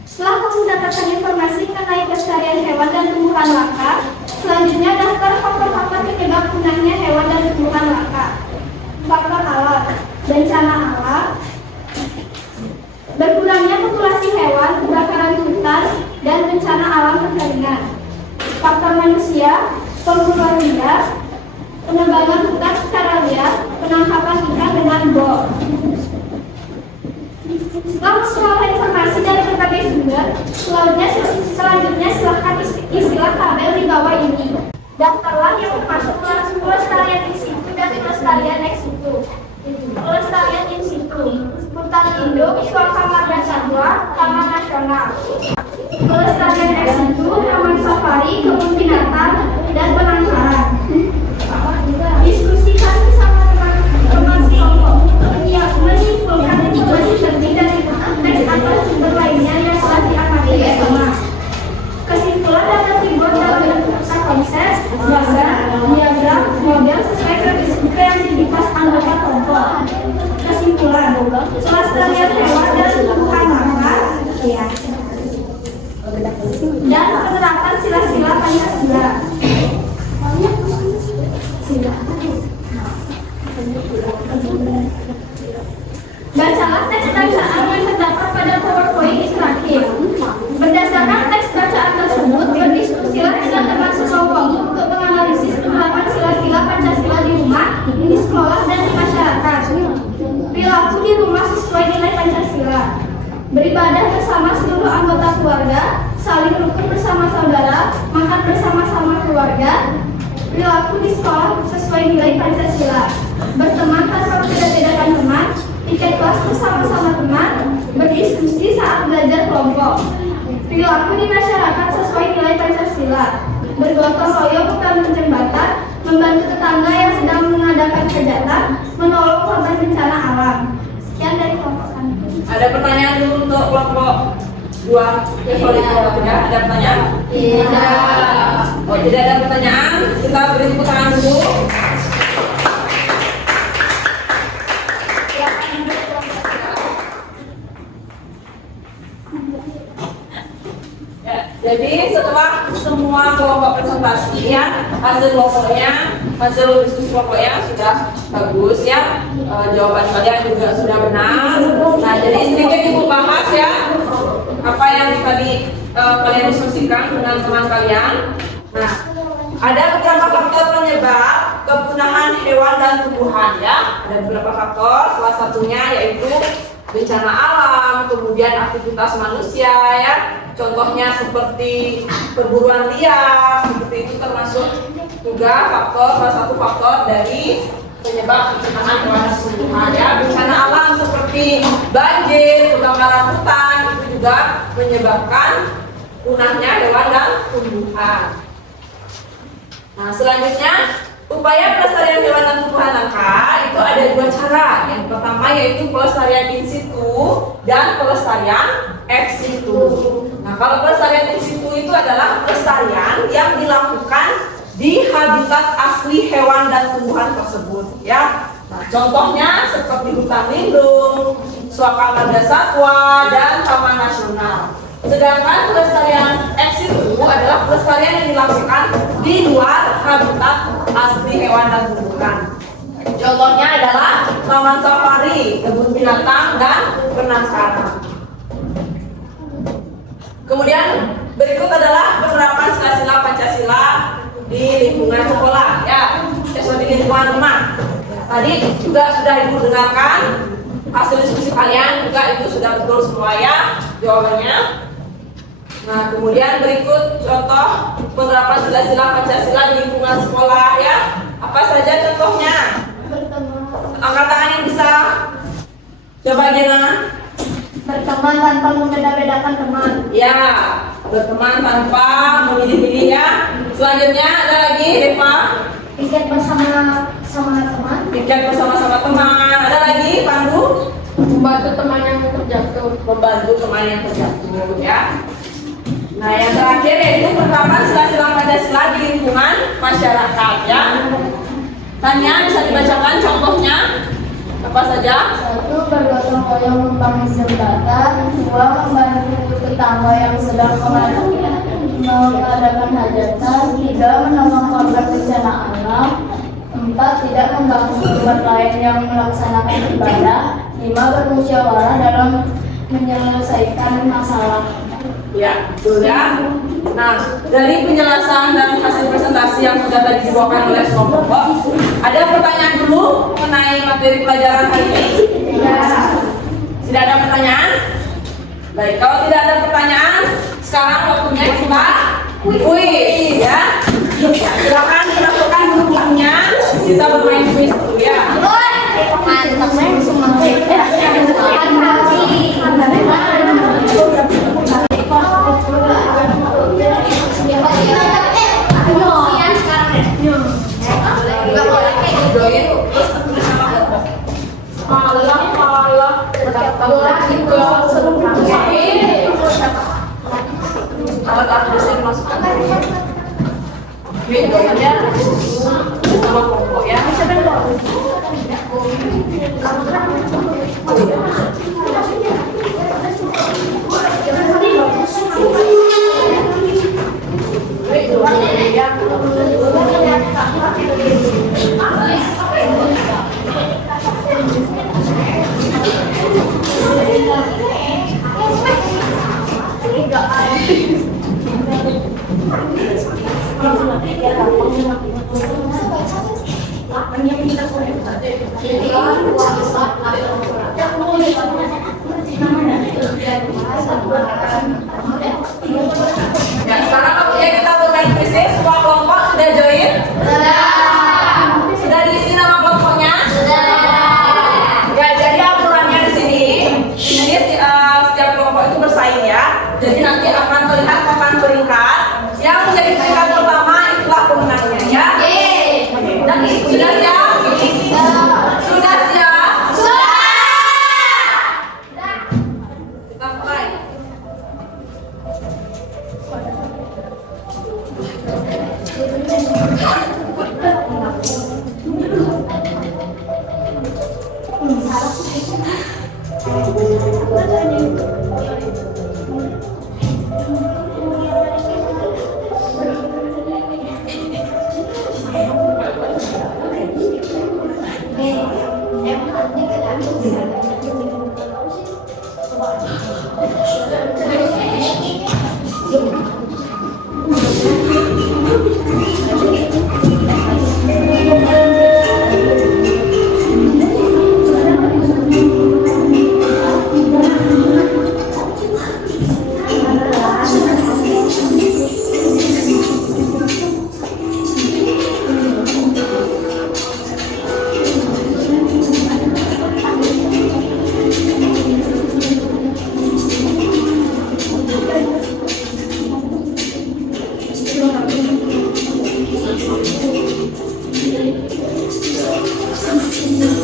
Setelah kamu mendapatkan informasi mengenai pelestarian hewan dan tumbuhan langka, selanjutnya daftar faktor-faktor penyebab punahnya hewan dan tumbuhan langka. Faktor alam, bencana alam, berkurangnya populasi hewan, kebakaran hutan, dan bencana alam kekeringan. Faktor manusia, pemburuan liar, penebangan hutan secara liar, penangkapan ikan dengan bom. Setelah memperoleh informasi dari berbagai sumber, selanjutnya silahkan isilah tabel di bawah ini. Daftarlah yang termasuk pelestarian in situ dan pelestarian ex situ. Pelestarian in situ, hutan lindung, Suaka Marga Satwa, Taman Nasional. Pelestarian ex situ, taman safari, kebun binatang, dan penangkaran. Diskusikan bersama teman-teman kelompok untuk menyimpulkan informasi penting dari teks atau sumber lainnya yang telah diamati bersama. Kesimpulan dapat dibuat dalam bentuk konsep, bagan, diagram, model sesuai kreativitas anggota kelompok. Kesimpulan, pelestarian hewan dan tumbuhan langka dan penerapan sila-sila Pancasila. Pancasila. Beribadah bersama seluruh anggota keluarga, saling rukun bersama saudara, makan bersama-sama keluarga, perilaku di sekolah sesuai nilai Pancasila, berteman tanpa berbeda-bedakan teman, ikut kelas bersama-sama teman, berdiskusi saat belajar kelompok, perilaku di masyarakat sesuai nilai Pancasila, bergotong royong bukan menjembatan, membantu tetangga yang sedang mengadakan hajatan, menolong korban bencana alam. Sekian dari kelompok kami. Ada pertanyaan dulu untuk kelompok 2 ya, sorry, kelompok 3 ada pertanyaan? Tidak. Oh, tidak ada pertanyaan, kita beri tepuk tangan dulu. Ya, jadi setelah semua kelompok presentasi ya, hasil diskusi kelompoknya sudah bagus ya. Jawaban kalian juga sudah benar. Nah, jadi sedikit ibu bahas ya apa yang tadi kalian diskusikan dengan teman kalian. Nah, ada beberapa faktor penyebab kepunahan hewan dan tumbuhan ya. Ada beberapa faktor, salah satunya yaitu bencana alam, kemudian aktivitas manusia ya. Contohnya seperti perburuan liar, seperti itu termasuk juga salah satu faktor dari penyebab kepunahan hewan dan tumbuhan ya. Bencana alam seperti banjir, kebakaran hutan itu juga menyebabkan punahnya hewan dan tumbuhan. Nah, selanjutnya upaya pelestarian hewan dan tumbuhan langka itu ada 2 cara. Yang pertama yaitu pelestarian in situ dan pelestarian ex situ. Nah, kalau pelestarian in situ itu adalah pelestarian yang dilakukan di habitat asli hewan dan tumbuhan tersebut ya. Nah, contohnya seperti hutan lindung, suaka marga satwa dan taman nasional. Sedangkan pelestarian ex situ adalah pelestarian yang dilakukan di luar habitat asli hewan dan tumbuhan. Contohnya adalah taman safari, kebun binatang dan penangkaran. Kemudian berikut adalah penerapan sila-sila Pancasila di lingkungan sekolah ya, di lingkungan rumah. Tadi juga sudah ibu dengarkan hasil diskusi kalian, juga itu sudah betul semua ya jawabannya. Nah, kemudian berikut contoh penerapan sila-sila Pancasila di lingkungan sekolah ya. Apa saja contohnya? Angkat tangan yang bisa. Coba Gina. Berteman tanpa membeda-bedakan teman. Ya, berteman tanpa memilih-milih ya. Selanjutnya ada lagi Deva. Pikir bersama-sama teman. Pikir bersama-sama teman. Ada lagi Pandu. Membantu teman yang terjatuh. Membantu teman yang terjatuh ya. Nah, yang terakhir yaitu penerapan sila-sila Pancasila di lingkungan masyarakat ya. Tanya bisa dibacakan contohnya apa saja? 1. Bergotong royong membangun jembatan. 2. Membantu tetangga yang sedang mengadakan hajatan. 3. Menolong korban bencana alam. 4. Tidak mengganggu korban lain yang melaksanakan ibadah. 5. Bermusyawarah dalam menyelesaikan masalah. Ya, betul ya. Nah, dari penjelasan dan hasil presentasi yang sudah tadi dibawakan oleh kelompok, ada pertanyaan dulu mengenai materi pelajaran hari ini? Tidak ada pertanyaan? Baik, kalau tidak ada pertanyaan, sekarang waktunya kita kuis ya. Silakan dilakukan dulu bukunya, kita bermain kuis dulu ya. Ya, sekarang waktunya kita bermain kuisnya. Semua kelompok sudah join? Sudah diisi nama kelompoknya? Ya, jadi aturannya di sini setiap kelompok itu bersaing ya. Jadi nanti akan terlihat papan peringkat. Yang menjadi peringkat pertama itulah pemenangnya ya. Dan sudah siap? Sudah siap? Kita mulai.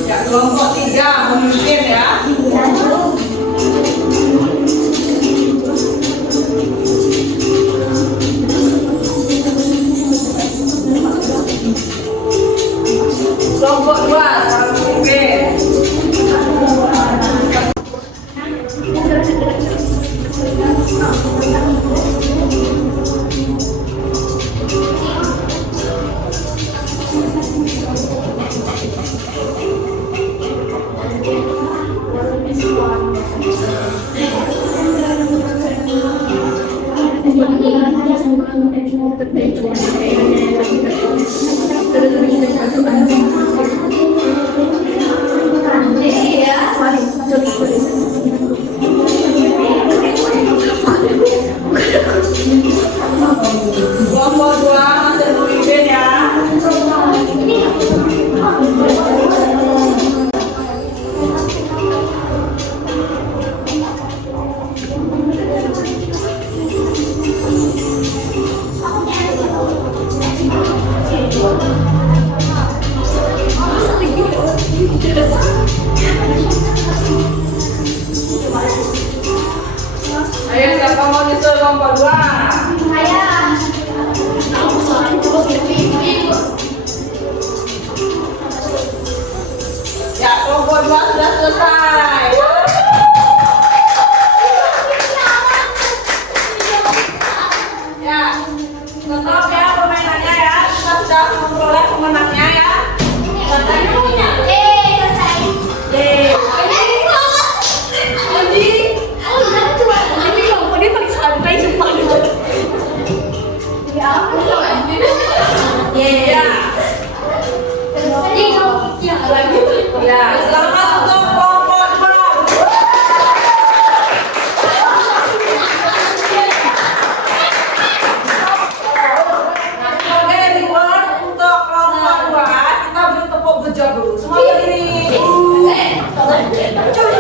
Ya, kelompok 3 memimpin ya. Kelompok 2 sekarang memimpin. Kelompok 2 masih memimpin ya. Ayo siapa mau nyusul kelompok 2? Ya, kelompok 2 sudah selesai. Ya, tetap ya permainannya ya. Kita sudah memperoleh pemenangnya ya. Ya, selamat untuk kelompok 2. Sebagai reward untuk kelompok 2, kita beri tepuk gejot dulu. Semua berdiri. Tepuk gejot.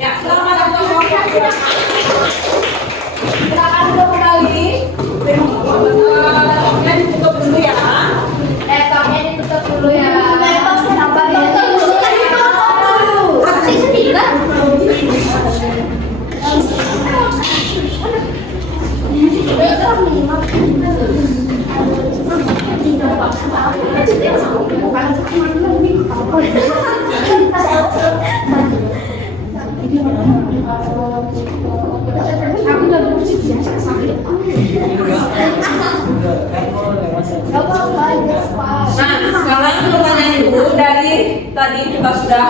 Ya, selamat untuk kelompok 2. Silakan untuk kembali. Laptopnya ditutup dulu ya. Nah, sekarang pertanyaan ibu dari tadi kita sudah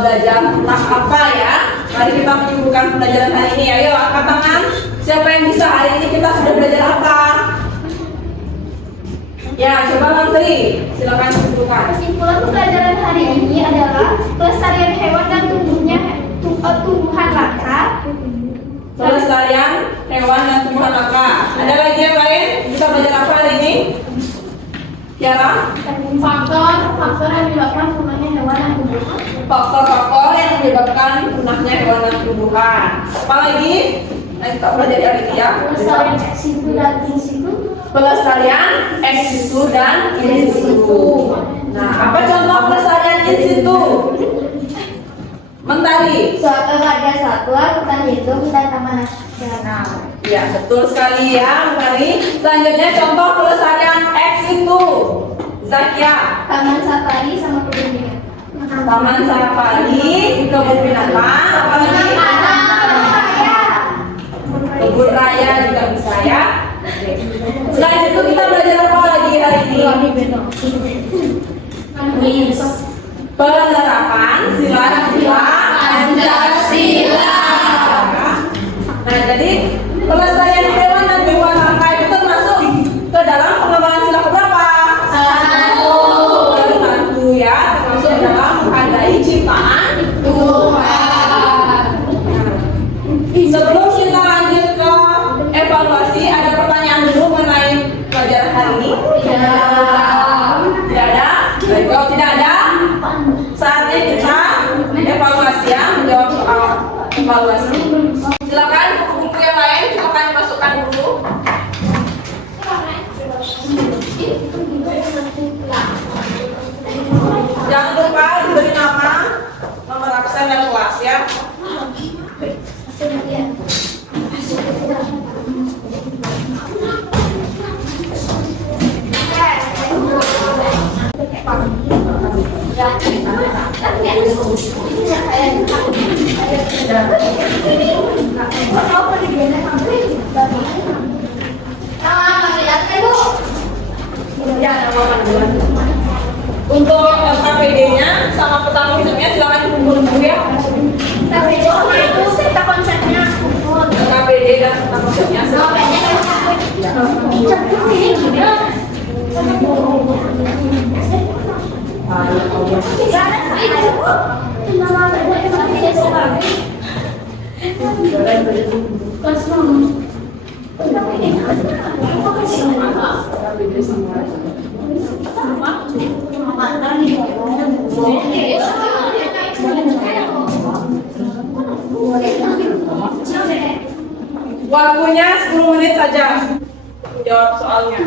belajar tentang apa ya. Mari kita menyebutkan pembelajaran hari ini. Ayo angkat tangan. Siapa yang bisa hari ini kita sudah belajar apa? Ya, coba Menteri, silakan tentukan. Kesimpulan pembelajaran hari ini adalah pelestarian hewan dan tumbuhan langka. Pelestarian hewan dan tumbuhan langka. Ada lagi yang lain? Kita belajar apa hari ini? Kiara? Faktor yang menyebabkan punahnya hewan dan tumbuhan. Faktor-faktor yang menyebabkan punahnya hewan dan tumbuhan. Apa lagi? Nah, kita pelajari hari ini ya. Pelestarian ex situ dan in situ. Pelestarian ex situ dan in situ. Nah, apa contoh pelestarian in situ? Mentari. Suatu harga satwa, hutan hidup, dan taman nasional. Ya, betul sekali ya, Mentari. Selanjutnya contoh pelestarian ex situ. Zakia. Taman safari sama kebun binatang. Taman safari, kebun binatang, apa lagi? Kebun raya juga bisa ya. Oke. Selain itu kita belajar apa lagi hari ini? Penerapan sila-sila Pancasila. Nah, jadi pelestarian hewan dan tumbuhan langka itu termasuk ke dalam pengembangan sila keberapa? Satu ya, termasuk dalam menghargai ciptaan Tuhan. Sebelum kita lanjut ke evaluasi, ada pertanyaan dulu mengenai pelajaran hari ini? Tidak ada? Baik, kalau tidak ada, saatnya kita evaluasi ya, menjawab soal evaluasi. Silakan buku-buku yang lain silakan dimasukkan dulu. Jangan lupa diberi nama, nomor absen dan kelas ya. Untuk KPD-nya sama peta konsepnya silakan dikumpulkan dulu ya. KPD dan peta konsepnya waktunya 10 menit saja jawab soalnya.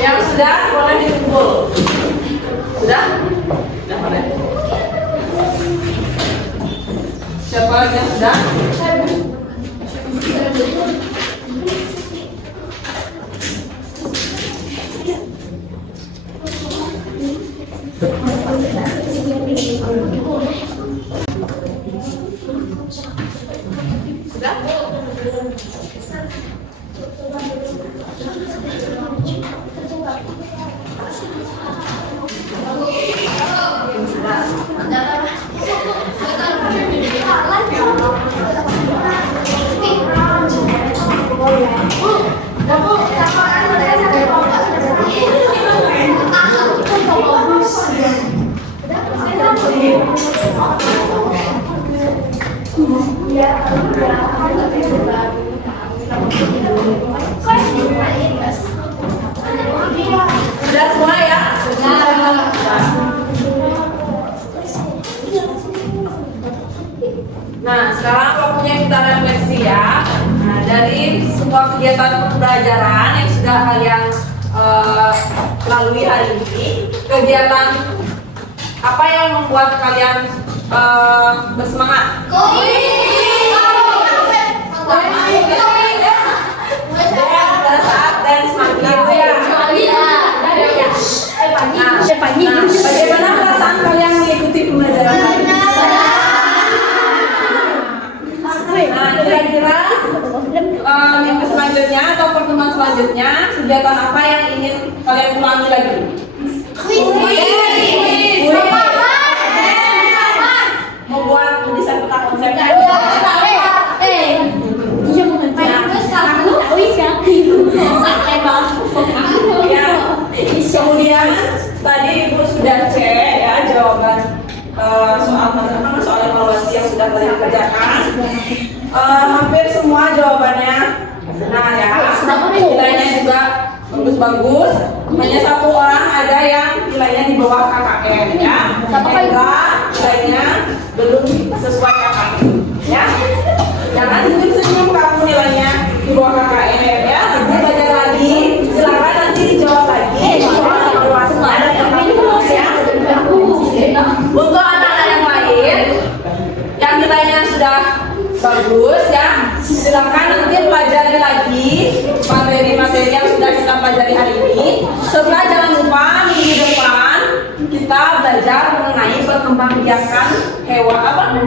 Yang sudah boleh dikumpul. Sudah? Sudah boleh. Siapa lagi yang sudah? Sudah semua ya? Nah, sekarang waktunya kita refleksi ya. Nah, dari sebuah kegiatan pembelajaran yang sudah kalian lalui hari ini, kegiatan apa yang membuat kalian bersemangat? Pada saat dance pagi itu ya. Nah, bagaimana perasaan kalian mengikuti pembelajaran hari ini? Nah, kira-kira minggu selanjutnya atau pertemuan selanjutnya kegiatan apa yang ingin kalian ulangi lagi? Membuat desain peta konsepnya. Ya. Kemudian tadi Ibu sudah cek ya jawaban soal evaluasi yang sudah kalian kerjakan. Hampir semua jawabannya benar ya. Nilainya juga bagus-bagus. Hanya satu orang ada yang nilainya di bawah KKM ya. Nilainya belum sesuai KKM ya. Jangan senyum-senyum kamu nilainya di bawah KKM ya. Nanti belajar lagi. Silakan nanti dijawab lagi. Untuk anak-anak yang lain yang nilainya sudah bagus ya, silakan nanti pelajari lagi materi-materi yang sudah kita pelajari hari ini. Setelah jangan lupa minggu depan kita belajar mengenai perkembangbiakan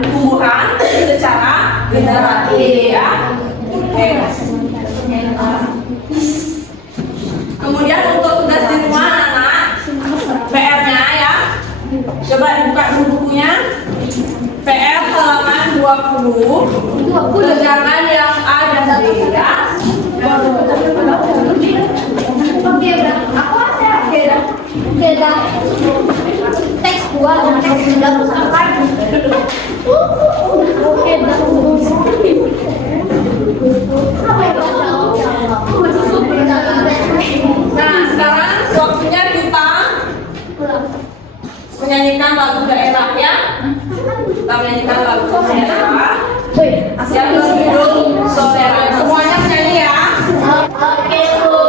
tumbuhan secara generatif ya. Oke. Kemudian untuk tugas di rumah anak, PR-nya ya, coba dibuka dulu bukunya. PR halaman 20, kerjakan yang A dan B ya. Aku ada beda teks 2 dan teks 9 sampai Nah, sekarang waktunya kita menyanyikan lagu daerah ya. Kita menyanyikan lagu daerah yang berjudul Solera. Semuanya menyanyi ya. Oke, Bu.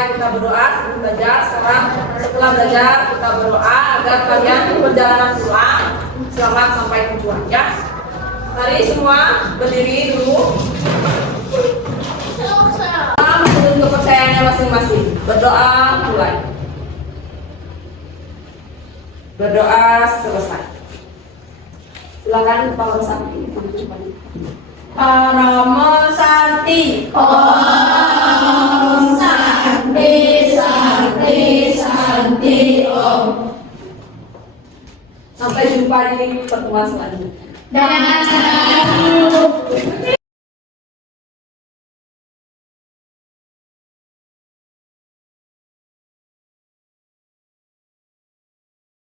selesai kita berdoa sebelum belajar. Sekarang setelah belajar kita berdoa agar kalian perjalanan pulang selamat sampai tujuan ya. Mari semua berdiri dulu. Menurut kepercayaannya masing-masing. Berdoa mulai. Berdoa selesai. Silakan Pak Santi. Parama Santi. Om Santi Santi Santi Om. Sampai jumpa di pertemuan selanjutnya. Dan